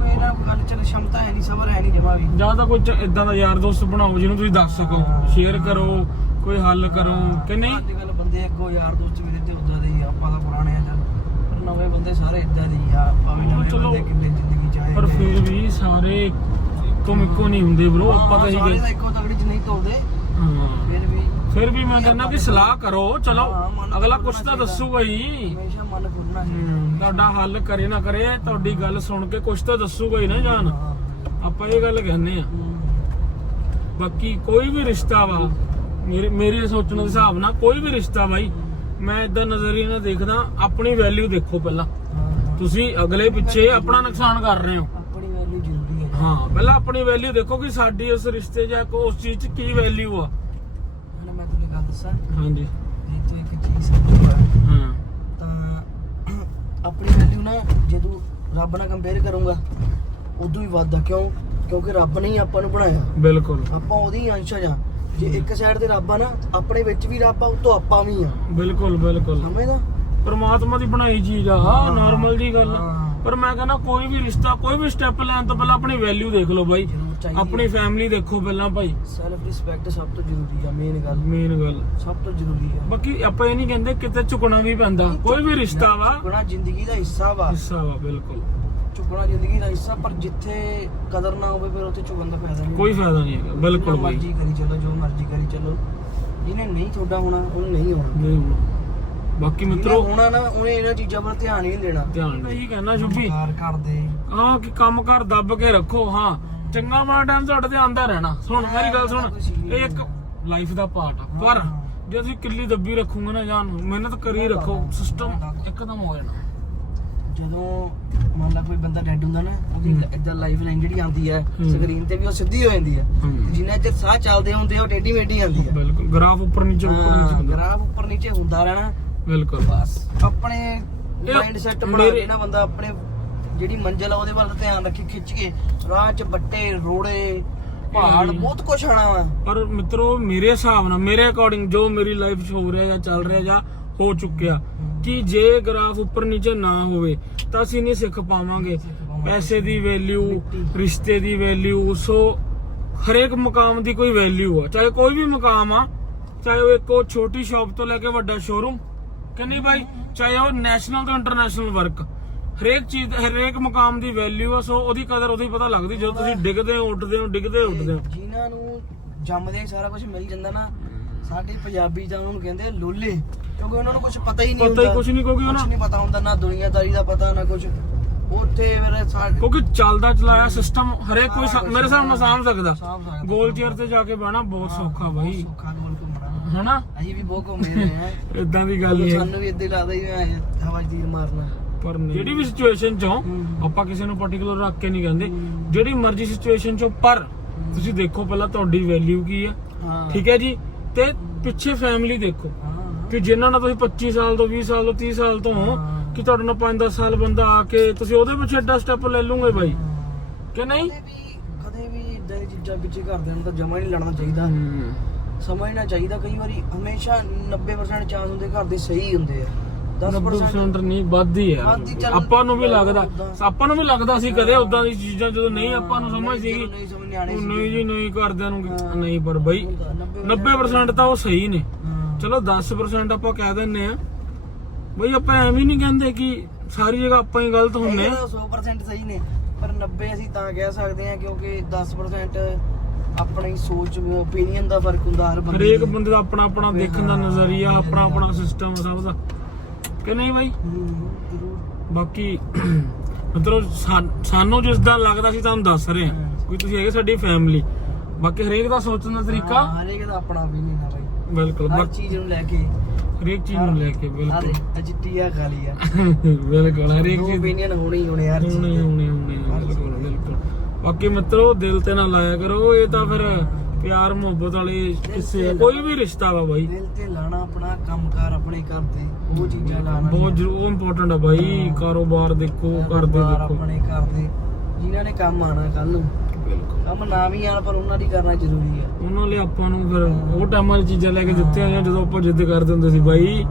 ਉਹ ਇਹਨਾਂ ਕੋਲ ਗੱਲ ਚੱਲ ਸ਼ਮਤਾ ਹੈ ਨਹੀਂ ਸਬਰ ਹੈ ਨਹੀਂ ਜਮਾ ਵੀ। ਜਾਂ ਤਾਂ ਕੋਈ ਇਦਾਂ ਦਾ ਯਾਰ ਦੋਸਤ ਬਣਾਓ ਜਿਹਨੂੰ ਤੁਸੀਂ ਦੱਸ ਸਕੋ। ਸ਼ੇਅਰ ਕਰੋ ਕੋਈ ਹੱਲ ਕਰੋ ਕਿ ਨਹੀਂ? ਅੱਜ ਕੱਲ ਬੰਦੇ ਅੱਗੋਂ ਯਾਰ ਦੋਸਤ ਮੇਰੇ ਤੇ ਉਦਾਂ ਦੇ ਹੀ ਆ, ਆਪਾਂ ਤਾਂ ਪੁਰਾਣੇ ਆ ਚੱਲ। ਪਰ ਨਵੇਂ ਬੰਦੇ ਸਾਰੇ ਇਦਾਂ ਦੇ ਹੀ ਆ ਆਪਾਂ ਵੀ ਹਾਂ, ਨਵੇਂ ਚਲੋ। ਬੰਦੇ ਕਿੰਨੇ ਜ਼ਿੰਦਗੀ ਚ ਆਏ ਪਰ। ਫਿਰ ਵੀ ਸਾਰੇ ਇੱਕੋ ਮਿੱਕੋ ਨਹੀਂ ਹੁੰਦੇ ਬ్రో ਆਪਾਂ ਤਾਂ ਹਾਂ, ਸਾਰੇ ਇੱਕੋ ਤਗੜੀ ਚ ਨਹੀਂ ਤੋਲਦੇ ਹਾਂ। ਫਿਰ ਵੀ ਮੈਂ ਕਹਿੰਦਾ ਕਿ ਸਲਾਹ ਕਰੋ ਚਲੋ ਅਗਲਾ ਕੁਝ ਤਾਂ। ਦੱਸੂਗਾ ਹੀ। ਹਮੇਸ਼ਾ ਮਨ ਤੁਹਾਡਾ ਹੱਲ ਕਰੇ ਨਾ ਕਰੇ ਤੁਹਾਡੀ ਗੱਲ ਸੁਣ ਕੇ ਕੁਝ ਤਾਂ ਦੱਸੂਗਾ ਹੀ ਨਾ ਜਾਨ। ਆਪਾਂ ਇਹ ਗੱਲ ਕਹਿੰਦੇ ਆ ਬਾਕੀ ਕੋਈ ਵੀ ਰਿਸ਼ਤਾ ਵਾ ਮੇਰੇ ਮੇਰੇ ਸੋਚਣ ਦੇ ਹਿਸਾਬ ਨਾਲ ਕੋਈ ਵੀ ਰਿਸ਼ਤਾ ਬਾਈ ਮੈਂ ਇਦਾਂ ਨਜ਼ਰੀਏ ਨਾਲ ਦੇਖਦਾ ਆਪਣੀ ਵੈਲਿਊ ਦੇਖੋ ਪਹਿਲਾਂ। ਤੁਸੀਂ ਅਗਲੇ ਪਿੱਛੇ ਆਪਣਾ ਨੁਕਸਾਨ ਕਰ ਰਹੇ ਹੋ। ਆਪਣੀ ਵੈਲਿਊ ਜ਼ਰੂਰੀ ਹੈ। ਹਾਂ ਪਹਿਲਾਂ ਆਪਣੀ ਵੈਲਿਊ ਦੇਖੋ ਕਿ ਸਾਡੀ ਉਸ ਰਿਸ਼ਤੇ ਜਾਂ ਉਸ ਚੀਜ਼ 'ਚ ਕੀ ਵੈਲਿਊ ਆ। ਦੱਸਾਂ ਹਾਂਜੀ। ਜੇ ਤੂੰ ਇੱਕ ਚੀਜ਼ ਸਮਝੂਗਾ ਹਾਂ। ਤਾਂ ਆਪਣੀ ਵੈਲਿਊ ਨਾ ਜਦੋਂ ਰੱਬ ਨਾਲ ਕੰਪੇਅਰ ਕਰੂੰਗਾ ਉਦੋਂ ਹੀ ਵੱਧਦਾ। ਕਿਉਂ? ਕਿਉਂਕਿ ਰੱਬ ਨੇ ਹੀ ਆਪਾਂ ਨੂੰ ਬਣਾਇਆ। ਬਿਲਕੁਲ। ਆਪਾਂ ਉਹਦੀ ਹੀ ਅੰਸ਼ ਆ ਜੇ। ਇੱਕ ਸਾਈਡ ਤੇ ਰੱਬ ਆ ਨਾ ਆਪਣੇ ਵਿੱਚ ਵੀ ਰੱਬ ਆ ਉਤੋਂ ਆਪਾਂ ਵੀ ਆ। ਬਿਲਕੁਲ ਬਿਲਕੁਲ। ਸਮਝਦਾ? ਪਰਮਾਤਮਾ ਦੀ ਬਣਾਈ ਚੀਜ਼ ਆ ਹਾਂ, ਨਾਰਮਲ ਗੱਲ। ਪਰ ਮੈਂ ਕਹਿੰਦਾ ਕੋਈ ਵੀ ਰਿਸ਼ਤਾ ਕੋਈ ਵੀ ਸਟੈਪ ਲੈਣ ਤੋਂ ਪਹਿਲਾਂ ਆਪਣੀ ਵੈਲਿਊ ਦੇਖ ਲਓ ਬਾਈ। ਚਾਹੀਦੀ ਆਪਣੀ ਫੈਮਿਲੀ ਦੇਖੋ ਪਹਿਲਾਂ ਭਾਈ। ਸੈਲਫ ਰਿਸਪੈਕਟ ਸਭ ਤੋਂ ਜ਼ਰੂਰੀ ਆ ਮੇਨ ਗੱਲ। ਮੇਨ ਗੱਲ। ਸਭ ਤੋਂ ਜ਼ਰੂਰੀ ਆ। ਬਾਕੀ ਆਪਾਂ ਇਹ ਨਹੀਂ ਕਹਿੰਦੇ ਕਿਤੇ ਝੁਕਣਾ ਵੀ ਪੈਂਦਾ। ਕੋਈ ਵੀ ਰਿਸ਼ਤਾ ਵਾ। ਝੁਕਣਾ ਜ਼ਿੰਦਗੀ ਦਾ ਹਿੱਸਾ ਵਾ। ਹਿੱਸਾ ਵਾ ਬਿਲਕੁਲ। ਝੁਕਣਾ ਜ਼ਿੰਦਗੀ ਦਾ ਹਿੱਸਾ ਪਰ ਜਿੱਥੇ ਕਦਰ ਨਾ ਹੋਵੇ ਫਿਰ ਉੱਥੇ ਝੁਕਣ ਦਾ ਫਾਇਦਾ ਨਹੀਂ। ਕੋਈ ਫਾਇਦਾ ਨਹੀਂ ਹੈਗਾ ਬਿਲਕੁਲ ਬਾਈ ਮਰਜ਼ੀ ਕਰੀ ਚੱਲੋ ਜੋ ਮਰਜ਼ੀ ਕਰੀ ਚੱਲੋ। ਜਿਹਨੇ ਨਹੀਂ ਤੁਹਾਡਾ ਹੋਣਾ ਉਹਨੇ ਨਹੀਂ ਹੋਣਾ। ਨਹੀਂ ਹੋਣਾ। ਬਾਕੀ ਮਿੱਤਰੋ ਹੋਣਾ ਨਾ ਉਹਨੇ ਇਹਨਾਂ ਚੀਜ਼ਾਂ ਵੱਲ ਧਿਆਨ ਹੀ ਨਹੀਂ ਦੇਣਾ। ਧਿਆਨ ਨਹੀਂ। ਕਹਿਣਾ ਸ਼ੁਭੀ। ਕਾਰ ਕਰਦੇ ਹਾਂ ਕਿ ਕੰਮ ਕਰ ਦੱਬ ਕੇ ਰੱਖੋ। ਹਾਂ ਚੰਗਾ ਮਾੜਾ ਟਾਈਮ ਤੁਹਾਡੇ ਤੇ ਆਂਦਾ ਰਹਿਣਾ। ਸੁਣ ਮੇਰੀ ਗੱਲ ਸੁਣ। ਇਹ ਇੱਕ ਲਾਈਫ ਦਾ ਪਾਰਟ ਆ। ਪਰ ਜੇ ਤੁਸੀਂ ਕਿੱਲੀ ਦੱਬੀ ਰੱਖੋਗੇ ਨਾ ਜਾਨ ਮਿਹਨਤ ਕਰੀ ਰੱਖੋ ਸਿਸਟਮ ਇੱਕਦਮ ਹੋ ਜਾਣਾ। ਜਦੋਂ ਮੰਨ ਲਾ ਕੋਈ ਬੰਦਾ ਡੈਡ ਹੁੰਦਾ ਨਾ ਉਹਦੀ ਇਦਾਂ ਲਾਈਫ ਲਾਈਨ ਜਿਹੜੀ ਆਉਂਦੀ ਹੈ। ਸਕਰੀਨ ਤੇ ਵੀ ਉਹ ਸਿੱਧੀ ਹੋ ਜਾਂਦੀ ਹੈ। ਜਿੰਨਾ ਚਿਰ ਸਾਹ ਚੱਲਦੇ ਹੁੰਦੇ ਉਹ ਟੇਢੀ ਮੇਢੀ ਆਉਂਦੀ ਹੈ। ਬਿਲਕੁਲ ਗ੍ਰਾਫ ਉੱਪਰ ਨੀਚੇ ਉੱਪਰ ਨੀਚੇ ਹੁੰਦਾ। ਗ੍ਰਾਫ ਉੱਪਰ ਨੀਚੇ ਹੁੰਦਾ ਰਹਿਣਾ। ਬਿਲਕੁਲ। ਬਸ ਆਪਣੇ ਮਾਈਂਡ ਸੈਟ ਬਣਾ ਕੇ ਨਾ ਬੰਦਾ ਆਪਣੇ ਜਿਹੜੀ ਮੰਜ਼ਿਲ ਆ ਉਹਦੇ ਵੱਲ ਧਿਆਨ ਰੱਖੇ ਖਿੱਚ ਕੇ ਰਾਹ 'ਚ ਬੱਟੇ ਰੋੜੇ ਪਹਾੜ। ਬਹੁਤ ਕੁਝ ਆਣਾ ਵਾ। ਪਰ ਮਿੱਤਰੋ ਮੇਰੇ ਹਿਸਾਬ ਨਾਲ ਮੇਰੇ ਅਕੋਰਡਿੰਗ ਜੋ ਮੇਰੀ ਲਾਈਫ 'ਚ ਹੋ ਰਿਹਾ ਜਾਂ ਚੱਲ ਰਿਹਾ ਜਾਂ ਹੋ ਚੁੱਕਿਆ ਕਿ ਜੇ ਗ੍ਰਾਫ ਉੱਪਰ ਨੀਚੇ ਨਾ ਹੋਵੇ ਤਾਂ ਅਸੀਂ ਨਹੀਂ ਸਿੱਖ ਪਾਵਾਂਗੇ। ਪੈਸੇ ਦੀ ਵੈਲਿਊ ਰਿਸ਼ਤੇ ਦੀ ਵੈਲਿਊ ਸੋ ਹਰੇਕ ਮੁਕਾਮ ਦੀ ਕੋਈ ਵੈਲਿਊ ਆ। ਚਾਹੇ ਕੋਈ ਵੀ ਮੁਕਾਮ ਆ ਚਾਹੇ ਉਹ ਇੱਕ ਛੋਟੀ ਸ਼ਾਪ ਤੋਂ ਲੈ ਕੇ ਵੱਡਾ ਸ਼ੋਰੂਮ ਕਿ ਨਹੀਂ ਭਾਈ ਚਾਹੇ ਉਹ ਨੈਸ਼ਨਲ ਤੋਂ ਇੰਟਰਨੈਸ਼ਨਲ ਵਰਕ ਹਰੇਕ ਚੀਜ਼ ਹਰੇਕ ਮੁਕਾਮ ਦੀ ਵੈਲਿਊ ਆ ਸੋ ਉਹਦੀ ਕਦਰ ਉਹਦੀ ਪਤਾ ਲੱਗਦੀ ਜਦੋਂ ਤੁਸੀਂ ਡਿੱਗਦੇ ਹੋ ਉੱਠਦੇ ਹੋ ਡਿੱਗਦੇ ਹੋ ਉੱਠਦੇ ਹੋ। ਜਿਨ੍ਹਾਂ ਨੂੰ ਜੰਮਦੇ ਹੀ ਸਾਰਾ ਕੁਝ ਮਿਲ ਜਾਂਦਾ ਨਾ ਸਾਡੇ ਪੰਜਾਬੀ ਤਾਂ ਉਹਨੂੰ ਕਹਿੰਦੇ ਲੋਲੇ ਕਿਉਂਕਿ ਉਹਨਾਂ ਨੂੰ ਕੁਝ ਪਤਾ ਹੀ ਨਹੀਂ ਪਤਾ ਹੀ ਕੁਛ ਨਹੀਂ ਕਿਉਂਕਿ ਕੁਝ ਉਹਨਾਂ- ਨਹੀਂ ਪਤਾ ਹੁੰਦਾ ਨਾ ਦੁਨੀਆਦਾਰੀ ਦਾ ਪਤਾ ਨਾ ਕੁਝ ਉੱਥੇ ਫਿਰ ਸਾ- ਕਿਉਂਕਿ ਚੱਲਦਾ ਚਲਾਇਆ ਸਿਸਟਮ ਹਰੇਕ ਕੋਈ ਮੇਰੇ ਹਿਸਾਬ ਨਾਲ ਸਾਂਭ ਸਕਦਾ। ਗੋਲ ਚੇਅਰ ਤੇ ਜਾ ਕੇ ਬਹਿਣਾ ਬਹੁਤ ਸੌਖਾ ਬਾਈ। ਸੌਖਾ ਗੋਲ ਘੁੰਮਣਾ। ਹਨਾ? ਅਸੀਂ ਵੀ ਬਹੁਤ ਘੁੰਮੇ ਰਹੇ ਆ ਇਦਾਂ ਦੀ ਗੱਲ ਨਹੀਂ ਹੈ। ਸਾਨੂੰ ਵੀ ਇੱਦਾਂ ਹੀ ਲੱਗਦਾ ਵੀ ਐਂ ਹਵਾ ਤੀਰ ਮਾਰਨਾ। ਪਰ ਨਹੀਂ। ਜਿਹੜੀ ਵੀ ਸਿਚੁਏਸ਼ਨ ਚੋਂ। ਆਪਾਂ ਕਿਸੇ ਨੂੰ ਪਾਰਟਿਕੂਲਰ ਰੱਖ ਕੇ ਨਹੀਂ ਕਹਿੰਦੇ। ਜਿਹੜੀ ਮਰਜ਼ੀ ਸਿਚੁਏਸ਼ਨ ਚੋਂ ਪਰ ਤੁਸੀਂ ਦੇਖੋ ਪਹਿਲਾਂ ਤੁਹਾਡੀ ਵੈਲਿਊ ਕੀ ਆ ਹਾਂ। ਠੀਕ ਹੈ ਜੀ? ਤੇ ਪਿੱਛੇ ਫੈਮਿਲੀ ਦੇਖੋ। ਹਾਂ ਕਿ ਜਿਨ੍ਹਾਂ ਨਾਲ ਤੁਸੀਂ 25 ਸਾਲ ਤੋਂ 20 ਸਾਲ ਤੋਂ 30 ਸਾਲ ਤੋਂ ਹੋ ਕਿ ਤੁਹਾਡੇ ਨਾਲ 5-10 ਸਾਲ ਬੰਦਾ ਆ ਕੇ ਤੁਸੀਂ ਉਹਦੇ ਪਿੱਛੇ ਐਡਾ ਸਟੈਪ ਲੈ ਲੂਗੇ ਬਾਈ। ਕਿ ਨਹੀਂ? ਕਦੇ ਵੀ ਕਦੇ ਵੀ ਇਦਾਂ ਦੀ ਚੀਜ਼ਾਂ ਪਿੱਛੇ ਕਰਦੇ ਨੂੰ ਤਾਂ ਜਮਾ ਨਹੀਂ ਲੜਨਾ ਚਾਹੀਦਾ। ਸਮਝਣਾ ਚਾਹੀਦਾ। ਕਈ ਵਾਰੀ ਹਮੇਸ਼ਾ 90% ਚਾਂਸ ਹੁੰਦੇ ਘਰ ਦੇ ਸਹੀ ਹੁੰਦੇ ਆ। 10% 90% ਨਹੀਂ ਵੱਧ ਹੀ ਹੈ। ਵੱਧ ਹੀ ਚੱਲ- ਆਪਾਂ ਨੂੰ ਵੀ ਲੱਗਦਾ। ਆਪਾਂ ਨੂੰ ਵੀ ਲੱਗਦਾ ਸੀ ਕਦੇ ਉਦਾਂ ਦੀ ਚੀਜ਼ਾਂ ਜਦੋਂ ਨਹੀਂ ਆਪਾਂ ਨੂੰ ਸਮਝ ਸੀਗੀ। ਨਹੀਂ ਸਮਝ ਨਿਆਣੇ ਉਹ ਸੀ। ਨਹੀਂ ਜੀ ਨਹੀਂ ਕਰਦਿਆਂ ਨੂੰ। ਨਹੀਂ ਪਰ ਬਈ 90% ਤਾਂ ਉਹ ਸਹੀ ਨੇ। ਚਲੋ 10% ਆਪਾਂ ਕਹਿ ਦਿੰਨੇ ਆ ਬਈ ਆਪਾਂ ਐਵੇਂ ਨਹੀਂ ਕਹਿੰਦੇ ਕਿ ਸਾਰੀ ਜਗ੍ਹਾ ਆਪਾਂ ਹੀ ਗਲਤ ਹੁੰਨੇ ਆ। ਤਾਂ 100% ਸਹੀ ਨੇ ਪਰ 90 ਅਸੀਂ ਤਾਂ ਕਹਿ ਸਕਦੇ ਹਾਂ ਕਿਉਂਕਿ 10% ਆਪਣੀ ਸੋਚ ਓਪੀਨੀਅਨ ਦਾ ਫ਼ਰਕ ਹੁੰਦਾ ਹਰ ਬੰਦੇ ਹਰੇਕ ਦੀ। ਬੰਦੇ ਦਾ ਆਪਣਾ ਆਪਣਾ ਦੇਖਣ ਦਾ ਨਜ਼ਰੀਆ। ਆਪਣਾ ਆਪਣਾ ਸਿਸਟਮ ਸਭ ਦਾ। ਕਿ ਨਹੀਂ ਬਾਈ? ਬਾਕੀ ਮਤਲਬ ਸਾਨੂੰ ਜਿਸ ਦਾ ਲੱਗਦਾ ਸੀ ਤੁਹਾਨੂੰ ਦੱਸ ਰਹੇ ਹਾਂ। ਕੋਈ ਤੁਸੀਂ ਹੈਗੇ ਸਾਡੀ ਫੈਮਿਲੀ ਬਾਕੀ ਹਰੇਕ ਦਾ ਸੋਚਣ ਦਾ ਤਰੀਕਾ ਹਰੇਕ ਦਾ ਆਪਣਾ ਓਪੀਨੀਅਨ ਆ ਬਾਈ। ਬਿਲਕੁਲ ਹਰ ਚੀਜ਼ ਨੂੰ ਲੈ ਕੇ ਹਰੇਕ ਚੀਜ਼ ਨੂੰ ਲੈ ਕੇ ਬਿਲਕੁਲ। ਦੇ ਆ ਚਿੱਟੀ ਆ ਕਾਲੀ ਆ। ਬਿਲਕੁਲ ਹਰੇਕ ਦੋ ਚੀਜ਼ ਓਪੀਨੀਅਨ ਹੋਣੇ ਹੋਣੇ ਹਰ ਚੀਜ਼ ਹੁਣੇ। ਹੁਣੇ ਹੁਣੇ ਬਿਲਕੁਲ ਬਿਲਕੁਲ। ਬਾਕੀ ਮਿੱਤਰੋ ਦਿਲ ਤੇ ਨਾ ਲਾਇਆ ਕਰੋ ਇਹ ਤਾਂ ਫਿਰ ਪਿਆਰ ਮੁਹੱਬਤ ਵਾਲੇ ਕਿਸੇ। ਕੋਈ ਵੀ ਰਿਸ਼ਤਾ ਵਾ ਬਾਈ। ਦਿਲ ਤੇ ਲਾਣਾ ਆਪਣਾ ਕੰਮਕਾਰ ਆਪਣੇ ਘਰ ਦੇ ਉਹ ਚੀਜ਼ਾਂ ਲਾਣਾ ਬਹੁਤ ਜ਼ਰੂਰ ਇੰਪੋਰਟੈਂਟ ਆ ਬਾਈ ਕਾਰੋਬਾਰ ਦੇਖੋ ਦੇ ਕਾਰੋਬਾਰ ਦੇਖੋ। ਆਪਣੇ ਘਰ ਦੇ ਜਿਨ੍ਹਾਂ ਨੇ ਕੰਮ ਆਣਾ ਕੱਲ ਨੂੰ। ਬਿਲਕੁਲ। ਕੰਮ ਨਾ ਵੀ ਆਣ ਪਰ ਉਹਨਾਂ ਦੀ ਕਰਨਾ ਜ਼ਰੂਰੀ ਆ। ਉਹਨਾਂ ਲਈ ਆਪਾਂ ਨੂੰ ਫਿਰ ਉਹ ਟਾਈਮਾਂ 'ਚ ਚੀਜ਼ਾਂ ਲੈ ਕੇ ਦਿੱਤੇ ਆਈਆਂ ਜਦੋਂ ਆਪਾਂ ਜਿੱਦ ਕਰਦੇ ਹੁੰਦੇ ਸੀ ਬਾਈ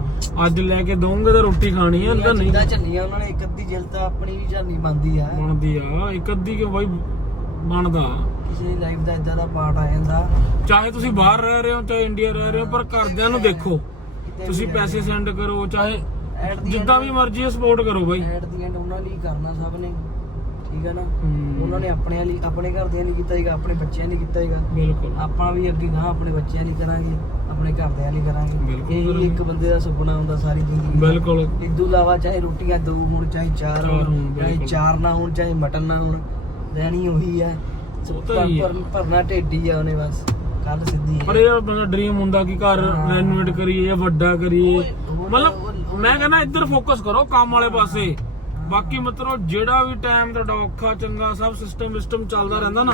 ਅੱਜ ਲੈ ਕੇ ਦਊਂਗੇ ਤਾਂ ਰੋਟੀ ਖਾਣੀ ਆ ਤਾਂ ਨਹੀਂ। ਝੱਲੀਆਂ ਉਹਨਾਂ ਨੇ ਇੱਕ ਅੱਧੀ ਜਿਲ ਤਾਂ ਆਪਣੀ ਵੀ ਝੱਲਣੀ ਬੰਦੀ ਆ। ਬਣਦੀ ਆ ਇੱਕ ਅੱਧੀ ਕਿ ਬਾਈ ਬਣਦਾ। ਕਿਸੇ ਦੀ ਲਾਈਫ ਦਾ ਇਦਾਂ ਦਾ ਪਾਰਟ ਆ ਜਾਂਦਾ। ਚਾਹੇ ਤੁਸੀਂ ਬਾਹਰ ਰਹਿ ਰਹੇ ਹੋ ਚਾਹੇ ਇੰਡੀਆ ਰਹਿ ਰਹੇ ਹੋ ਪਰ ਘਰਦਿਆਂ ਨੂੰ ਦੇਖੋ। ਤੁਸੀਂ ਪੈਸੇ ਸੈਂਡ ਕਰੋ ਚਾਹੇ ਜਿੱਦਾਂ ਵੀ ਮਰਜ਼ੀ ਸਪੋਰਟ ਕਰੋ ਬਾਈ। ਐਟ ਦੀ ਐਂਡ ਉਹਨਾਂ ਲਈ ਕਰਨਾ ਸਭ ਨੇ। ਠੀਕ ਆ ਨਾ? ਉਹਨਾਂ ਨੇ ਆਪਣੇ ਲਈ ਆਪਣੇ ਘਰਦਿਆਂ ਲਈ ਕੀਤਾ ਹੈਗਾ ਆਪਣੇ ਬੱਚਿਆਂ ਲਈ ਕੀਤਾ ਹੈਗਾ ਬਿਲਕੁਲ। ਆਪਾਂ ਵੀ ਅੱਗੇ ਗਾਂ ਆਪਣੇ ਬੱਚਿਆਂ ਲਈ ਕਰਾਂਗੇ ਆਪਣੇ ਘਰਦਿਆਂ ਲਈ ਕਰਾਂਗੇ। ਇਹ। ਇੱਕ ਬੰਦੇ ਦਾ ਸੁਪਨਾ ਹੁੰਦਾ ਸਾਰੀ ਜ਼ਿੰਦਗੀ। ਬਿਲਕੁਲ। ਇਦੋਂ ਇਲਾਵਾ ਚਾਹੇ ਰੋਟੀਆਂ ਦੋ ਹੋਣ ਚਾਹੇ ਚਾਰ ਹੋਣ, ਚਾਹੇ। ਚਾਰ ਨਾ ਹੋਣ ਚਾਹੇ ਮਟਨ ਨਾ ਹੋਣ ਰਹਿਣੀ ਉਹੀ ਹੈ ਉਹ ਤਾਂ ਹੀ ਹੈ। ਭਰ- ਭਰਨਾ ਢੇਡੀ ਆ ਉਹਨੇ ਬਸ ਕੱਲ ਸਿੱਧੀ ਪਰ ਇਹ ਆਪਣਾ ਡ੍ਰੀਮ ਹੁੰਦਾ ਕਿ ਘਰ ਹਾਂ। ਰੈਨੋਵੇਟ ਕਰੀਏ ਜਾਂ ਵੱਡਾ ਕਰੀਏ। ਉਹ- ਉਹ- ਮਤਲਬ ਮੈਂ ਕਹਿੰਦਾ ਇੱਧਰ ਫੋਕਸ ਕਰੋ ਕੰਮ ਵਾਲੇ ਪਾਸੇ। ਬਾਕੀ ਮਤਲਬ ਜਿਹੜਾ ਵੀ ਟਾਈਮ ਤੁਹਾਡਾ ਔਖਾ ਚੰਗਾ ਸਭ ਸਿਸਟਮ ਵਿਸਟਮ ਚੱਲਦਾ ਰਹਿੰਦਾ ਨਾ।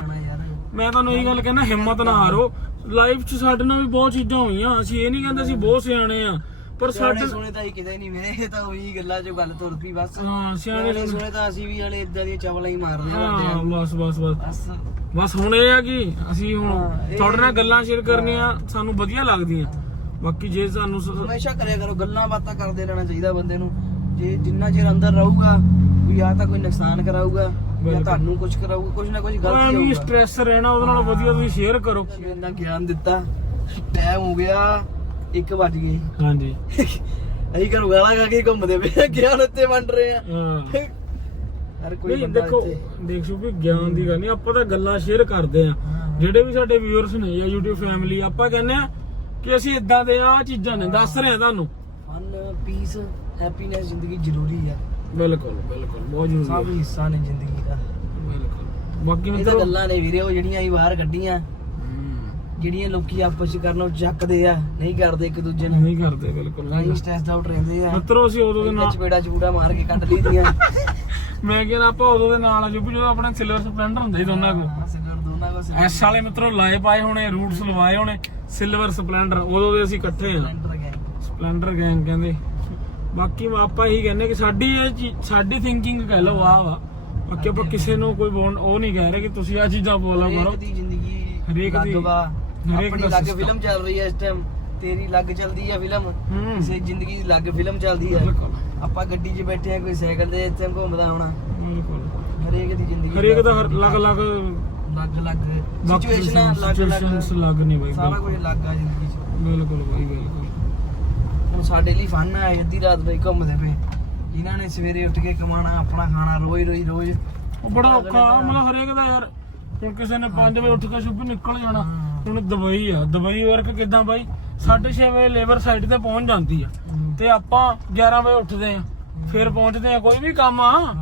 ਮੈਂ ਤੁਹਾਨੂੰ ਇਹ ਗੱਲ ਕਹਿੰਦਾ ਹਿੰਮਤ ਨਾ ਹਾਰੋ। ਲਾਈਫ 'ਚ ਸਾਡੇ ਨਾਲ ਵੀ ਬਹੁਤ ਚੀਜ਼ਾਂ ਹੋਈਆਂ। ਅਸੀਂ ਇਹ ਨਹੀਂ ਕਹਿੰਦੇ ਅਸੀਂ ਬਹੁਤ ਸਿਆਣੇ ਆ। ਪਰ ਸਾਡੇ ਸੁਣੇ ਤਾਂ ਕਿਤੇ ਨਹੀਂ ਮੇਰੇ ਇਹ ਤਾਂ ਉਹੀ ਗੱਲਾਂ ਚੋਂ ਗੱਲ ਤੁਰ ਪਈ ਬਸ। ਹਾਂ ਸਿਆਣੇ ਸੁਣੇ ਤਾਂ ਅਸੀਂ ਵੀ ਹਲੇ ਇਦਾਂ ਦੀਆਂ ਚਵਲਾਂ ਹੀ ਮਾਰਦੇ ਹਾਂ ਬਸ ਬਸ ਬਸ। ਬਸ। ਹੁਣ ਇਹ ਆ ਕਿ ਅਸੀਂ ਹੁਣ ਤੁਹਾਡੇ ਨਾਲ ਗੱਲਾਂ ਸ਼ੇਅਰ ਕਰਨੀਆਂ ਸਾਨੂੰ ਵਧੀਆ ਲੱਗਦੀਆਂ। ਬਾਕੀ ਜੇ ਸਾਨੂੰ ਹਮੇਸ਼ਾ ਕਰਿਆ ਕਰੋ ਗੱਲਾਂ ਬਾਤਾਂ ਕਰਦੇ ਰਹਿਣਾ ਚਾਹੀਦਾ ਬੰਦੇ ਨੂੰ। ਜੇ ਜਿੰਨਾ ਚਿਰ ਅੰਦਰ ਰਹੂਗਾ ਵੀ ਆ ਤਾਂ ਕੋਈ ਨੁਕਸਾਨ ਕਰਾਊਗਾ ਜਾਂ। ਤੁਹਾਨੂੰ ਕੁਝ ਕਰਾਊਗਾ ਕੁਝ ਨਾ ਕੁਝ ਗਲਤੀ ਹੋਊਗਾ। ਸਟ੍ਰੈਸ ਰਹਿਣਾ ਉਹਦੇ ਨਾਲ ਵਧੀਆ ਤੁਸੀਂ ਸ਼ੇਅਰ ਕਰੋ। ਇੰਨਾ ਗਿਆਨ ਦਿੱਤਾ ਟਾਈਮ ਹੋ ਗਿਆ। 1 ਵਜ ਗਏ ਹਾਂਜੀ। ਅਸੀਂ ਘਰੋਂ ਗਾਲਾਂ ਖਾ ਕੇ ਘੁੰਮਦੇ ਪਏ ਆ, ਗਿਆਨ ਉੱਤੇ ਵੰਡ ਰਹੇ ਆ। ਹਾਂ। ਹਰ ਕੋਈ ਨਹੀਂ ਬੰਦਾ ਦੇਖੋ ਇੱਥੇ ਦੇਖ ਸ਼ੂ ਵੀ ਗਿਆਨ ਦੀ ਗੱਲ ਨਹੀਂ ਆਪਾਂ ਤਾਂ ਗੱਲਾਂ ਸ਼ੇਅਰ ਕਰਦੇ ਆ। ਹਾਂ। ਜਿਹੜੇ ਵੀ ਸਾਡੇ ਵਿਊਅਰਸ ਨੇ ਜਾਂ YouTube ਫੈਮਿਲੀ ਆਪਾਂ ਕਹਿੰਦੇ ਆ ਕਿ ਅਸੀਂ ਇਦਾਂ ਦੇ ਆ ਚੀਜ਼ਾਂ ਨੇ ਦੱਸ ਰਹੇ ਆ ਤੁਹਾਨੂੰ। ਫਨ ਪੀਸ ਹੈਪੀਨੈਸ ਜ਼ਿੰਦਗੀ ਜ਼ਰੂਰੀ ਆ। ਬਿਲਕੁਲ ਬਿਲਕੁਲ ਬਹੁਤ ਜ਼ਰੂਰੀ ਸਭ ਹਿੱਸਾ ਨੇ ਜ਼ਿੰਦਗੀ ਦਾ। ਬਿਲਕੁਲ। ਬਾਕੀ ਇਹ ਤਾਂ ਗੱਲਾਂ ਨੇ ਵੀਰੇ ਉਹ ਜਿਹੜੀਆਂ ਹੀ ਬਾਹਰ ਕੱਢੀਆਂ ਜਿਹੜੀਆਂ ਲੋਕੀ ਆਪਸ ਚ ਕਰਨੋਂ ਚੱਕਦੇ ਆ ਨਹੀਂ ਕਰਦੇ ਇੱਕ ਦੂਜੇ ਨੂੰ। ਨਹੀਂ ਕਰਦੇ ਬਿਲਕੁਲ ਨਹੀਂ। ਸਟ੍ਰੈਸ ਆਊਟ ਰਹਿੰਦੇ ਆ। ਮਿੱਤਰੋ ਅਸੀਂ ਉਦੋਂ ਦੇ ਨਾਲ ਚਪੇੜਾ ਚਪੂੜਾ ਮਾਰ ਕੇ ਕੱਢ ਲਈਦੀਆਂ ਮੈਂ ਕਹਿੰਦਾ ਆਪਾਂ ਉਦੋਂ ਦੇ ਨਾਲ ਆ ਜੋ ਵੀ ਜਦੋਂ ਆਪਣੇ ਸਿਲਵਰ ਸਪਲੈਂਡਰ ਹੁੰਦੇ ਸੀ ਦੋਨਾਂ ਕੋਲ। ਐਸ ਵਾਲੇ ਮਿੱਤਰੋ ਲਾਏ ਪਾਏ ਹੋਣੇ ਰੂਟਸ ਲਵਾਏ ਹੋਣੇ ਸਿਲਵਰ ਸਪਲੈਂਡਰ ਉਦੋਂ ਦੇ ਅਸੀਂ ਇਕੱਠੇ ਆ। ਸਪਲੈਂਡਰ ਗੈਂਗ ਕਹਿੰਦੇ। ਬਾਕੀ ਆਪਾਂ ਇਹੀ ਕਹਿੰਦੇ ਕਿ ਸਾਡੀ ਇਹ ਚੀ- ਸਾਡੀ ਥਿੰਕਿੰਗ ਕਹਿ ਲਓ ਆ ਵਾ। ਬਾਕੀ ਆਪਾਂ ਕਿਸੇ ਨੂੰ ਕੋਈ ਬੋਨ ਉਹ ਨਹੀਂ ਕਹਿ ਰਹੇ ਕਿ ਤੁਸੀਂ ਆ ਚੀਜ਼ਾਂ ਬੋਲਾ ਕਰੋ। ਹਰੇਕ ਦੀ ਜ਼ਿੰਦਗੀ ਹਰੇਕ ਦੀ- ਆਪਣੀ system। ਫਿਲਮ ਚੱਲ ਰਹੀ ਹੈ ਇਸ ਟਾਈਮ ਤੇਰੀ ਅਲੱਗ ਚੱਲਦੀ ਹੈ ਫਿਲਮ ਕਿਸੇ ਜ਼ਿੰਦਗੀ ਦੀ ਅਲੱਗ ਫਿਲਮ ਚੱਲਦੀ ਹੈ। ਆਪਾਂ ਗੱਡੀ 'ਚ ਬੈਠੇ ਆ ਕੋਈ ਸਾਈਕਲ ਤੇ ਇੱਥੇ ਘੁੰਮਦਾ ਹੋਣਾ। ਬਿਲਕੁਲ। ਹਰੇਕ ਦੀ ਜ਼ਿੰਦਗੀ ਹਰੇਕ ਦਾ ਹਰ ਅਲੱਗ ਅਲੱਗ ਅਲੱਗ ਅਲੱਗ ਸਿਚੁਏਸ਼ਨਾਂ ਅਲੱਗ ਸਿਚੁਏਸ਼ਨਸ ਅਲੱਗ ਅਲੱਗ ਨਹੀਂ ਬਾਈ ਸਾਰਾ ਕੁਝ ਅਲੱਗ ਆ ਜ਼ਿੰਦਗੀ 'ਚ। ਬਿਲਕੁਲ ਬਾਈ ਬਿਲਕੁਲ। ਹੁਣ ਸਾਡੇ ਲਈ ਫਨ ਹੈ ਅੱਧੀ ਰਾਤ ਬਈ ਘੁੰਮਦੇ ਪਏ। ਜਿਨ੍ਹਾਂ ਨੇ ਸਵੇਰੇ ਉੱਠ ਕੇ ਕਮਾਣਾ ਆਪਣਾ ਖਾਣਾ ਰੋਜ਼ ਰੋਜ਼ ਰੋਜ਼। ਉਹ ਬੜਾ ਔਖਾ ਮਤਲਬ ਹਰੇਕ ਦਾ ਯਾਰ। ਹੁਣ ਕਿਸੇ ਨੇ 5 ਵਜੇ ਉੱਠ ਕੇ ਸ਼ੁਭ ਨਿਕਲ ਜਾਣਾ। ਹੁਣ ਦੁਬਈ ਆ। ਦੁਬਈ ਵਰਕ ਕਿਦਾਂ ਬਾਈ? 6:30 ਵਜੇ ਲੇਬਰ ਸਾਈਟ ਤੇ ਪਹੁੰਚ ਜਾਂਦੀ ਆ। ਤੇ ਆਪਾਂ 11 ਵਜੇ ਉੱਠਦੇ ਆ। ਫਿਰ ਪਹੁੰਚਦੇ ਆ ਕੋਈ ਵੀ ਕੰਮ ਆ।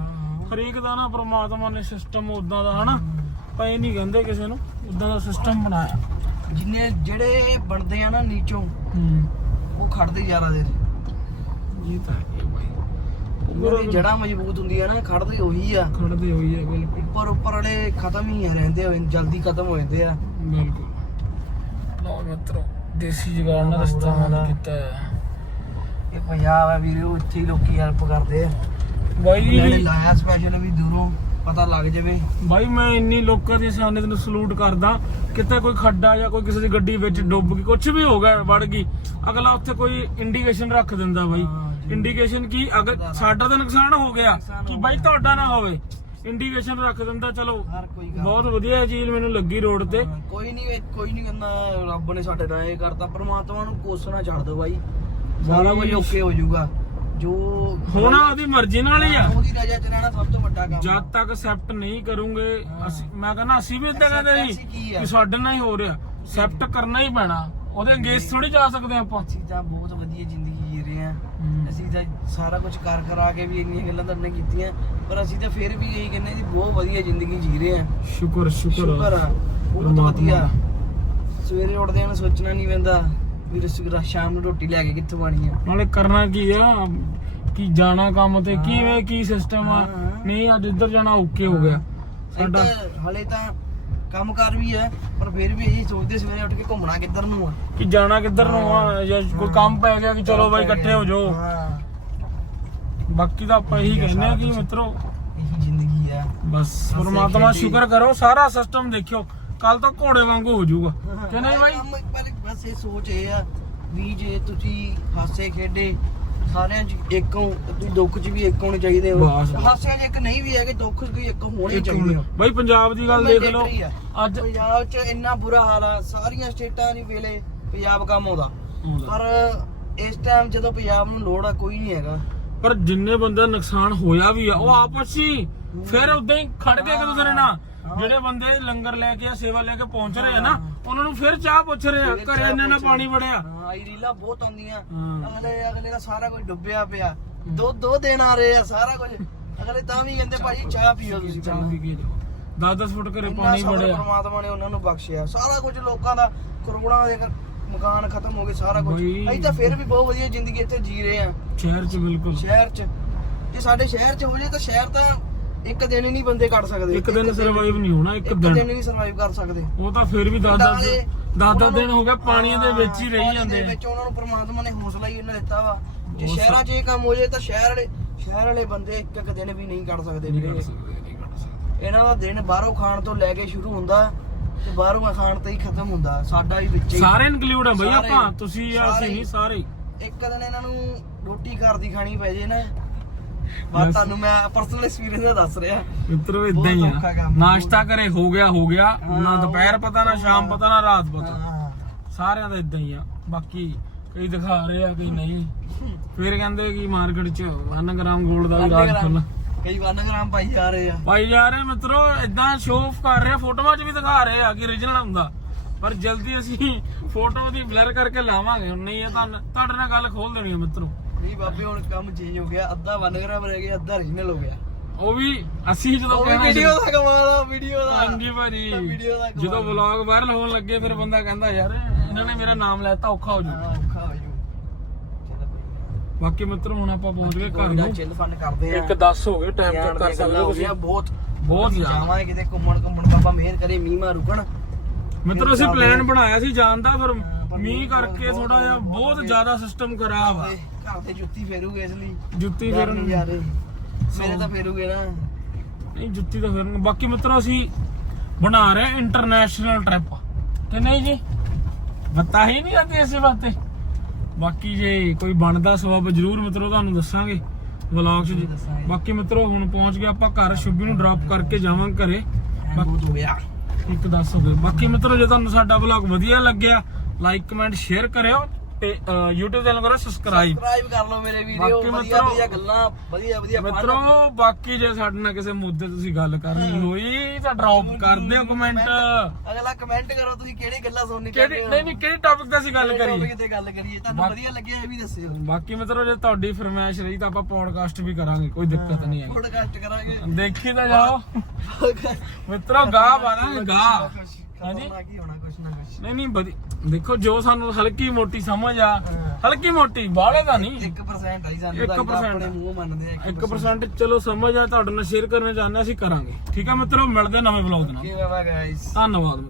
ਹਰੇਕ ਦਾ ਨਾ ਪ੍ਰਮਾਤਮਾ ਨੇ ਸਿਸਟਮ ਉਦਾਂ ਦਾ ਹਨਾ? ਆਪਾਂ ਇਹ ਨਹੀਂ ਕਹਿੰਦੇ ਕਿਸੇ ਨੂੰ ਉਦਾਂ ਦਾ ਸਿਸਟਮ ਬਣਾਇਆ। ਜਿੰਨੇ ਜਿਹੜੇ ਬਣਦੇ ਆ ਨਾ ਨੀਚੋਂ ਹੂੰ। ਉਹ ਖੜਦੇ ਜ਼ਿਆਦਾ ਦੇਰ। ਇਹ ਤਾਂ ਹੈ ਬਾਈ। ਉਹਨਾਂ ਦੀ ਜੜਾ ਮਜ਼ਬੂਤ ਹੁੰਦੀ ਆ ਨਾ ਖੜਦੇ ਉਹੀ ਆ। ਖੜਦੇ ਹੋਈ ਹੈ ਬਿਲਕੁਲ। ਉੱਪਰ ਉੱਪਰ ਵਾਲੇ ਖਤਮ ਹੀ ਆ ਰਹਿੰਦੇ ਹੋਏ ਜਲਦੀ ਖਤਮ ਹੋ ਜਾਂਦੇ ਆ। ਬਿਲਕੁਲ। ਲਓ ਮਿੱਤਰੋ ਦੇਸੀ ਜਗਾੜ ਨਾਲ ਰਸਤਾ ਮਾਰ ਕੀਤਾ ਹੈ। ਇਹ ਪੰਜਾਬ ਆ ਵੀਰੇ ਹੀ ਲੋਕੀ ਹੈਲਪ ਕਰਦੇ ਆ। ਬਾਈ ਜਿਹੜੇ ਜੀ ਲਾਇਆ ਸਪੈਸ਼ਲ ਵੀ ਦੂਰੋਂ ਪਤਾ ਲੱਗ ਜਾਵੇ। ਬਾਈ ਮੈਂ ਇੰਨੀ ਲੋਕਾਂ ਦੀ ਇਨਸਾਨੀਅਤ ਨੂੰ ਸਲੂਟ ਕਰਦਾ ਕਿਤੇ ਕੋਈ ਖੱਡਾ ਜਾਂ ਕੋਈ ਕਿਸੇ ਦੀ ਗੱਡੀ ਵਿੱਚ ਡੁੱਬ ਗਈ ਕੁਝ ਵੀ ਹੋ ਗਿਆ ਵੜ ਗਈ ਅਗਲਾ ਉੱਥੇ ਕੋਈ ਇੰਡੀਕੇਸ਼ਨ ਰੱਖ ਦਿੰਦਾ ਬਾਈ। ਹਾਂ। ਇੰਡੀਕੇਸ਼ਨ ਕੀ? ਅਗਰ ਸਾਡਾ ਤਾਂ ਨੁਕਸਾਨ ਹੋ ਗਿਆ ਕਿ ਹੋ ਬਾਈ ਤੁਹਾਡਾ ਨਾ ਹੋਵੇ। ਇੰਡੀਕੇਸ਼ਨ ਰੱਖ ਦਿੰਦਾ ਚਲੋ। ਹਰ ਕੋਈ ਗੱਲ ਬਹੁਤ ਵਧੀਆ ਇਹ ਚੀਜ਼ ਮੈਨੂੰ ਲੱਗੀ ਰੋਡ ਤੇ। ਹਾਂ, ਕੋਈ ਨਹੀਂ ਕੋਈ ਨਹੀਂ ਕਹਿੰਦਾ ਰੱਬ ਨੇ ਸਾਡੇ ਨਾਲ ਇਹ ਕਰਤਾ। ਪ੍ਰਮਾਤਮਾ ਨੂੰ ਕੋਸਣਾ ਛੱਡ ਦੋ ਬਾਈ। ਸਾਰਾ ਕੁਝ ਓਕੇ ਹੋ ਜਾਊਗਾ। ਜੋ ਹੋਣਾ ਉਹਦੀ ਮਰਜ਼ੀ ਨਾਲ ਹੀ ਆ। ਉਹਦੀ ਰਜਾ ਚ ਰਹਿਣਾ ਸਭ ਤੋਂ ਵੱਡਾ ਕੰਮ। ਆ। ਜਦ ਤੱਕ ਐਕਸੈਪਟ ਨਹੀਂ ਕਰੂੰਗੇ। ਅਸੀਂ ਮੈਂ ਕਹਿੰਦਾ ਅਸੀਂ ਵੀ ਇਦਾਂ Accept ਕਹਿੰਦੇ ਅਸੀਂ ਕੀ ਸੀ ਆ? ਕਿ ਸਾਡੇ ਨਾਲ ਹੀ ਹੋ ਰਿਹਾ। ਐਕਸੈਪਟ ਕਰਨਾ ਹੀ ਪੈਣਾ। ਉਹਦੇ ਅਗੇਂਸਟ ਥੋੜੀ ਜਾ ਸਕਦੇ ਆਪਾਂ। ਅਸੀਂ ਤਾਂ ਬਹੁਤ ਵਧੀਆ ਜ਼ਿੰਦਗੀ ਜੀ ਰਹੇ ਆ ਅਸੀਂ ਤਾਂ ਸਾਰਾ ਕੁਝ ਕਰ ਕਰਾ ਕੇ ਵੀ ਇੰਨੀਆਂ ਗੱਲਾਂ ਤਾਂ ਨਹੀਂ ਕੀਤੀਆਂ। ਪਰ ਅਸੀਂ ਤਾਂ ਫਿਰ ਵੀ ਇਹੀ ਕਹਿੰਦੇ ਜੀ ਬਹੁਤ ਵਧੀਆ ਜ਼ਿੰਦਗੀ ਜੀ ਰਹੇ ਆ ਸ਼ੁਕਰ ਸ਼ੁਕਰ ਸ਼ੁਕਰ ਆ ਬਹੁਤ ਪਰਮਾਤਮਾ। ਵਧੀਆ। ਸਵੇਰੇ ਉੱਠਦੇ ਆ ਸੋਚਣਾ ਨਹੀਂ ਪੈਂਦਾ ਵੀ ਰਸ- ਸ਼ਾਮ ਨੂੰ ਰੋਟੀ ਲੈ ਕੇ ਕਿੱਥੋਂ ਆਣੀ ਆ। ਨਾਲੇ ਕਰਨਾ ਕੀ ਆ ਕੀ ਜਾਣਾ ਕੰਮ ਤੇ ਕਿਵੇਂ ਕੀ ਸਿਸਟਮ ਆ। ਨਹੀਂ ਅੱਜ ਇੱਧਰ ਜਾਣਾ ਓਕੇ ਹੋ ਗਿਆ। ਸਾਡਾ ਸਾਡਾ ਹਲੇ ਤਾਂ ਕੰਮ ਕਰ ਵੀ ਹੈ ਪਰ ਫਿਰ ਵੀ ਇਹੀ ਸੋਚਦੇ ਸਵੇਰੇ ਉੱਠ ਕੇ ਘੁੰਮਣਾ ਕਿੱਧਰ ਨੂੰ ਆ। ਕਿ ਜਾਣਾ ਕਿੱਧਰ ਨੂੰ ਆ ਜਾਂ ਕੋਈ ਕੰਮ ਪੈ ਗਿਆ ਕਿ ਚਲੋ ਬਾਈ ਇਕੱਠੇ ਹੋ ਜਾਓ। ਹਾਂ। ਬਾਕੀ ਤਾਂ ਆਪਾਂ ਇਹੀ ਕਹਿੰਦੇ ਆ ਕਿ ਮਿੱਤਰੋ ਇਹੀ ਜ਼ਿੰਦਗੀ ਆ। ਬਸ ਪਰਮਾਤਮਾ। ਸ਼ੁਕਰ ਕਰੋ ਸਾਰਾ ਸਿਸਟਮ ਦੇਖਿਓ। ਕੱਲ ਤਾਂ ਘੋੜੇ ਵਾਂਗੂ ਹੋ ਜਾਊਗਾ। ਕਿ ਨਹੀਂ ਬਾਈ? ਕੰਮ ਪਰ ਬਸ ਇਹ ਸੋਚ ਇਹ ਆ ਵੀ ਜੇ ਤੁਸੀਂ ਹਾਸੇ ਖੇਡੇ ਸਾਰਿਆਂ ਚ ਇੱਕ ਹੋ ਤੁਸੀਂ ਦੁੱਖ ਚ ਵੀ ਇੱਕ ਹੋਣੇ ਚਾਹੀਦੇ ਹੋ। ਹਾਸਿਆਂ 'ਚ ਇੱਕ ਨਹੀਂ ਵੀ ਹੈਗੇ ਦੁੱਖ 'ਚ ਵੀ ਇੱਕ ਹੋਣੇ ਚਾਹੀਦੇ ਹੋ। ਬਾਈ ਪੰਜਾਬ ਦੀ ਗੱਲ ਦੇਖ ਲਓ। ਅੱਜ ਪੰਜਾਬ 'ਚ ਇੰਨਾ ਬੁਰਾ ਹਾਲ ਆ ਸਾਰੀਆਂ ਸਟੇਟਾਂ ਦੀ ਵੇਲੇ ਪੰਜਾਬ ਕੰਮ ਆਉਂਦਾ। ਪਰ ਇਸ ਟਾਈਮ ਜਦੋਂ ਪੰਜਾਬ ਨੂੰ ਲੋੜ ਆ ਕੋਈ ਨਹੀਂ ਹੈਗਾ। ਪਰ ਜਿੰਨੇ ਬੰਦੇ ਦਾ ਨੁਕਸਾਨ ਹੋਇਆ ਵੀ ਆ ਉਹ ਆਪਸ ਹੀ। ਫਿਰ ਉਦਾਂ ਹੀ ਖੜ ਕੇ ਇੱਕ ਦੂਸਰੇ ਨਾਲ। ਜਿਹੜੇ ਬੰਦੇ ਲੰਗਰ ਲੈ ਕੇ ਆ ਸੇਵਾ ਲੈ ਕੇ ਪਹੁੰਚ ਰਹੇ ਆ ਨਾ ਉਹਨਾਂ ਨੂੰ ਫਿਰ ਚਾਹ ਪੁੱਛ ਰਹੇ ਆ ਘਰੇ ਚਾਹ ਇੰਨੇ ਨਾਲ ਪਾਣੀ। ਵੜਿਆ। ਹਾਂ ਆਈ ਰੀਲਾਂ ਬਹੁਤ ਆਉਂਦੀਆਂ। ਅਗਲੇ ਅਗਲੇ ਦਾ ਸਾਰਾ ਕੁਝ ਡੁੱਬਿਆ ਪਿਆ। ਦੋ ਦੋ ਦਿਨ ਆ ਰਹੇ ਆ ਸਾਰਾ ਕੁਝ। ਅਗਲੇ ਤਾਂ ਵੀ ਕਹਿੰਦੇ ਭਾਜੀ ਚਾਹ ਪੀਓ ਤੁਸੀਂ ਚਾਹ ਪੀ ਕੇ ਜਾਓ। 10-10 ਫੁੱਟ ਘਰੇ ਪਾਣੀ ਵੜਿਆ। ਪ੍ਰਮਾਤਮਾ ਨੇ ਉਹਨਾਂ ਨੂੰ ਬਖਸ਼ਿਆ। ਸਾਰਾ ਕੁਝ ਲੋਕਾਂ ਦਾ ਕਰੋੜਾਂ ਦੇ ਮਕਾਨ ਖਤਮ ਹੋ ਗਏ ਸਾਰਾ ਕੁਝ ਬਈ। ਅਸੀਂ ਤਾਂ ਫਿਰ ਵੀ ਬਹੁਤ ਵਧੀਆ ਜ਼ਿੰਦਗੀ ਇੱਥੇ ਜੀ ਰਹੇ ਆ ਸ਼ਹਿਰ 'ਚ ਬਿਲਕੁਲ। ਸ਼ਹਿਰ 'ਚ। ਜੇ ਸਾਡੇ ਸ਼ਹਿਰ 'ਚ ਹੋ ਜੇ ਤਾਂ ਸ਼ਹਿਰ ਤਾਂ ਇੱਕ ਦਿਨ ਹੀ ਨਹੀਂ ਬੰਦੇ ਕੱਢ ਸਕਦੇ। ਇੱਕ ਦਿਨ ਸਰਵਾਈਵ ਨਹੀਂ ਹੋਣਾ ਇੱਕ ਇੱਕ ਦਿਨ ਦਿਨ। ਹੀ ਸਰਵਾਈਵ ਕਰ ਸਕਦੇ। ਉਹ ਤਾਂ ਫਿਰ ਵੀ 10-10 ਨਾਲੇ 10-10 ਉਹਨਾਂ ਦਿਨ ਨੂੰ- ਹੋ ਗਏ ਪਾਣੀ ਦੇ ਵਿੱਚ ਹੀ ਰਹੀ ਪਾਣੀ ਜਾਂਦੇ ਦੇ ਆ। ਵਿੱਚ ਉਹਨਾਂ ਨੂੰ ਪ੍ਰਮਾਤਮਾ ਨੇ ਹੌਸਲਾ ਹੀ ਇਹਨਾਂ ਦਿੱਤਾ ਵਾ। ਜੇ ਉਹ ਸ਼ਹਿਰਾਂ 'ਚ ਇਹ ਕੰਮ ਹੋ ਜੇ ਤਾਂ ਸ਼ਹਿਰ ਵਾਲੇ ਸ਼ਹਿਰ ਵਾਲੇ ਬੰਦੇ ਇੱਕ ਇੱਕ ਦਿਨ ਵੀ ਨਹੀਂ ਕੱਢ ਸਕਦੇ ਨਹੀਂ ਵੀਰੇ। ਨਹੀਂ ਸਕਦੇ। ਇਹਨਾਂ ਦਾ ਦਿਨ ਬਾਹਰੋਂ ਖਾਣ ਤੋਂ ਲੈ ਕੇ ਸ਼ੁਰੂ ਹੁੰਦਾ। ਤੇ ਬਾਹਰੋਂ ਖਾਣ ਤੇ ਹੀ ਖਤਮ ਹੁੰਦਾ ਸਾਡਾ ਹੀ ਵਿੱਚ ਹੀ। ਸਾਰੇ ਇਨਕਲੂਡ ਆ ਬਈ ਸਾਰੇ- ਆਪਾਂ ਤੁਸੀਂ ਆ ਸਾਰੇ। ਅਸੀਂ ਨਹੀਂ ਸਾਰੇ। ਹੀ। ਇੱਕ ਦਿਨ ਇਹਨਾਂ ਨੂੰ ਰੋਟੀ ਘਰ ਦੀ ਖਾਣੀ ਪੈ ਜੇ ਨਾ। ਮੈਂ Yes. ਤੁਹਾਨੂੰ ਮੈਂ ਪਰਸਨਲ ਐਕਸਪੀਰੀਅੰਸ ਦਾ ਦੱਸ ਰਿਹਾ। ਮਿੱਤਰੋ ਇਦਾਂ ਹੀ ਔਖਾ ਆ। ਕੰਮ, ਨਾਸ਼ਤਾ ਕਰੇ ਹੋ ਗਿਆ ਹੋ ਗਿਆ। ਹਾਂ, ਨਾ ਦੁਪਹਿਰ ਪਤਾ ਨਾ ਸ਼ਾਮ ਪਤਾ ਨਾ ਰਾਤ ਪਤਾ। ਸਾਰਿਆਂ ਦਾ ਇਦਾਂ ਹੀ ਆ। ਬਾਕੀ ਕਈ ਦਿਖਾ ਰਹੇ ਆ ਕਈ ਨਹੀਂ। ਫਿਰ ਕਹਿੰਦੇ ਕਿ ਮਾਰਕੀਟ 'ਚ 1 ਗ੍ਰਾਮ 골ਡ ਦਾ ਵੀ ਰਾਜ ਖੁੱਲਾ ਕਈ ਵਾਰ ਗ੍ਰਾਮ ਪਾਈ ਜਾ ਰਹੇ ਆ। ਭਾਈ ਯਾਰ ਇਹ ਮਿੱਤਰੋ ਇਦਾਂ ਸ਼ੋਅ ਆਫ ਕਰ ਰਹੇ ਆ ਫੋਟੋਆਂ 'ਚ ਵੀ ਦਿਖਾ ਰਹੇ ਆ ਕਿ origignal ਹੁੰਦਾ। ਪਰ ਜਲਦੀ ਅਸੀਂ ਫੋਟੋ ਦੀ ਬਲਰ ਕਰਕੇ ਲਾਵਾਂਗੇ। ਹੁਣ ਨਹੀਂ ਇਹ ਤਾਂ ਤੁਹਾਡੇ ਨਾਲ ਗੱਲ ਖੋਲ ਦੇਣੀ ਆ ਮਿੱਤਰੋ। ਨਹੀਂ ਬਾਬੇ ਹੁਣ ਕੰਮ ਚੇਂਜ ਹੋ ਗਿਆ। ਅੱਧਾ 1 ਗ੍ਰਾਮ ਰਹਿ ਗਿਆ ਅੱਧਾ origignal ਹੋ ਗਿਆ। ਉਹ ਵੀ ਅਸੀਂ ਜਦੋਂ ਉਹ ਵੀ ਕਹਿਣਾ ਸੀ- ਵੀਡੀਓ ਦਾ ਕਮਾਲ ਆ ਵੀਡੀਓ ਦਾ। ਹਾਂਜੀ ਭਾਜੀ। ਵੀਡੀਓ ਦਾ ਕਮਾਲ। ਜਦੋਂ ਵਲੌਗ ਵਾਇਰਲ ਹੋਣ ਲੱਗੇ ਫਿਰ ਬੰਦਾ ਕਹਿੰਦਾ ਯਾਰ ਇਹਨਾਂ ਨੇ ਮੇਰਾ ਨਾਮ ਲੈਤਾ ਔਖਾ ਹੋ ਜੂ ਹਾਂ, ਹੋ ਜੂ ਬਾਕੀ ਮਿੱਤਰੋ ਹੁਣ ਆਪਾਂ ਪਹੁੰਚ ਗਏ ਘਰ ਨੂੰ। ਚਿੱਲ ਫਨ ਕਰਦੇ ਆ। ਇੱਕ 10 ਹੋ ਗਏ ਟਾਈਮ ਚੈੱਕ ਕਰ ਸਕਦੇ ਹੋ ਤੁਸੀਂ? ਬਹੁਤ ਬਹੁਤ ਜਾਵਾਂਗੇ ਕਿਤੇ ਘੁੰਮਣ ਘੁੰਮਣ ਬਾਬਾ ਮਿਹਰ ਕਰੇ ਮੀਂਹ ਮਾ ਰੁਕਣ ਮਿੱਤਰੋ ਅਸੀਂ ਪਲਾਨ ਬਣਾਇਆ ਸੀ ਜਾਣ ਦਾ ਪਰ ਮੀਂਹ ਕਰਕੇ ਥੋੜਾ ਜਿਹਾ ਬਹੁਤ ਜ਼ਿਆਦਾ ਸਿਸਟਮ ਖਰਾਬ ਆ। ਤੇ ਘਰ ਤੇ ਜੁੱਤੀ ਫੇਰੂਗੇ ਇਸ ਲਈ। ਜੁੱਤੀ ਡਰ ਫਿਰ ਨਹੀਂ ਜਾ ਰਹੇ ਮੇਰੇ ਤਾਂ ਫੇਰੂਗੇ ਨਾ। ਨਹੀਂ ਜੁੱਤੀ ਤਾਂ ਫਿਰ ਬਾਕੀ ਮਿੱਤਰੋ ਅਸੀਂ ਬਣਾ ਰਹੇ ਇੰਟਰਨੈਸ਼ਨਲ ਟ੍ਰਿਪ ਕਿ ਨਹੀਂ ਜੀ? ਬਤਾ ਹੀ ਨਹੀਂ ਆਤੀ ਐਸੀ ਬਾਤੇ ਬਾਕੀ ਜੇ ਕੋਈ ਬਣਦਾ ਸਬਬ ਜਰੂਰ ਮਿੱਤਰੋ ਤੁਹਾਨੂੰ ਦੱਸਾਂਗੇ ਵਲੌਗ 'ਚ। ਬਾਕੀ ਮਿੱਤਰੋ ਹੁਣ ਪਹੁੰਚ ਗਏ ਆਪਾਂ ਘਰ ਸ਼ੁਭੀ ਨੂੰ ਡ੍ਰੌਪ ਕਰਕੇ ਜਾਵਾਂਗੇ ਘਰੇ। ਬਹੁਤ ਹੋ ਗਿਆ। ਇੱਕ ਦੱਸ ਹੋ ਗਏ। ਬਾਕੀ ਮਿੱਤਰੋ ਜੇ ਤੁਹਾਨੂੰ ਸਾਡਾ ਵਲੌਗ ਵਧੀਆ ਲੱਗਿਆ ਲਾਈਕ ਕਮੈਂਟ ਸ਼ੇਅਰ ਕਰਿਓ। ਤੇ YouTube ਚੈਨਲ ਕਰੋ ਸਬਸਕ੍ਰਾਈਬ ਸਬਸਕ੍ਰਾਈਬ ਕਰ ਲਓ ਮੇਰੇ ਵੀਡੀਓ ਬਾਕੀ ਵਧੀਆ ਮਿੱਤਰੋ- ਵਧੀਆ ਗੱਲਾਂ ਵਧੀਆ ਵਧੀਆ fun। ਮਿੱਤਰੋ ਬਾਕੀ ਜੇ ਸਾਡੇ ਨਾਲ ਕਿਸੇ ਮੁੱਦੇ ਤੁਸੀਂ ਗੱਲ ਕਰਨੀ ਹੋਈ ਤਾਂ ਡ੍ਰੌਪ ਕਰ ਦਿਓ ਕਮੈਂਟ ਅਗਲਾ ਕਮੈਂਟ ਕਰੋ ਤੁਸੀਂ ਕਿਹੜੀ ਗੱਲਾਂ ਸੁਣਨੀ ਕਿਹੜੀ ਨਹੀਂ ਨਹੀਂ ਕਿਹੜੀ ਟੌਪਿਕ ਤੇ ਅਸੀਂ ਗੱਲ ਕਰੀਏ? ਟੌਪਿਕ ਤੇ ਗੱਲ ਕਰੀਏ? ਤੁਹਾਨੂੰ ਵਧੀਆ ਲੱਗਿਆ ਇਹ ਵੀ ਦੱਸਿਓ। ਬਾਕੀ ਮਿੱਤਰੋ ਜੇ ਤੁਹਾਡੀ ਫਰਮਾਇਸ਼ ਰਹੀ ਤਾਂ ਆਪਾਂ ਪੋਡਕਾਸਟ ਵੀ ਕਰਾਂਗੇ ਕੋਈ ਦਿੱਕਤ ਨਹੀਂ ਹੈ ਪੋਡਕਾਸਟ ਕਰਾਂਗੇ। ਦੇਖੀ ਤਾਂ ਜਾਓ। ਮਿੱਤਰੋ ਗਾਹ ਪਾਵਾਂਗੇ ਗਾਹ। ਹਾਂਜੀ। ਖਤਰਨਾਕ ਹੀ ਹੋਣਾ ਕੁਛ ਨਾ ਕੁਛ। ਨਹੀਂ ਨਹੀਂ ਵਧੀ ਦੇਖੋ ਜੋ ਸਾਨੂੰ ਹਲਕੀ ਮੋਟੀ ਸਮਝ ਆ। ਹਲਕੀ ਮੋਟੀ ਬਾਹਲੇ ਦਾ ਨਹੀਂ। 1% ਆਈ ਸਾਨੂੰ ਇੱਕ ਤਾਂ percent ਆਪਣੇ ਮੂੰਹ ਮੰਨਦੇ ਆ 1% ਚਲੋ ਸਮਝ ਆ ਤੁਹਾਡੇ ਨਾਲ ਸ਼ੇਅਰ ਕਰਨਾ ਚਾਹੁੰਦੇ ਅਸੀਂ ਕਰਾਂਗੇ। ਠੀਕ ਆ ਮਿੱਤਰੋ ਮਿਲਦੇ ਨਵੇਂ ਬਲੌਗ ਦੇ ਨਾਲ। ਕੀ ਬਾਬਾ ਗਾਇਸ ਧੰਨਵਾਦ।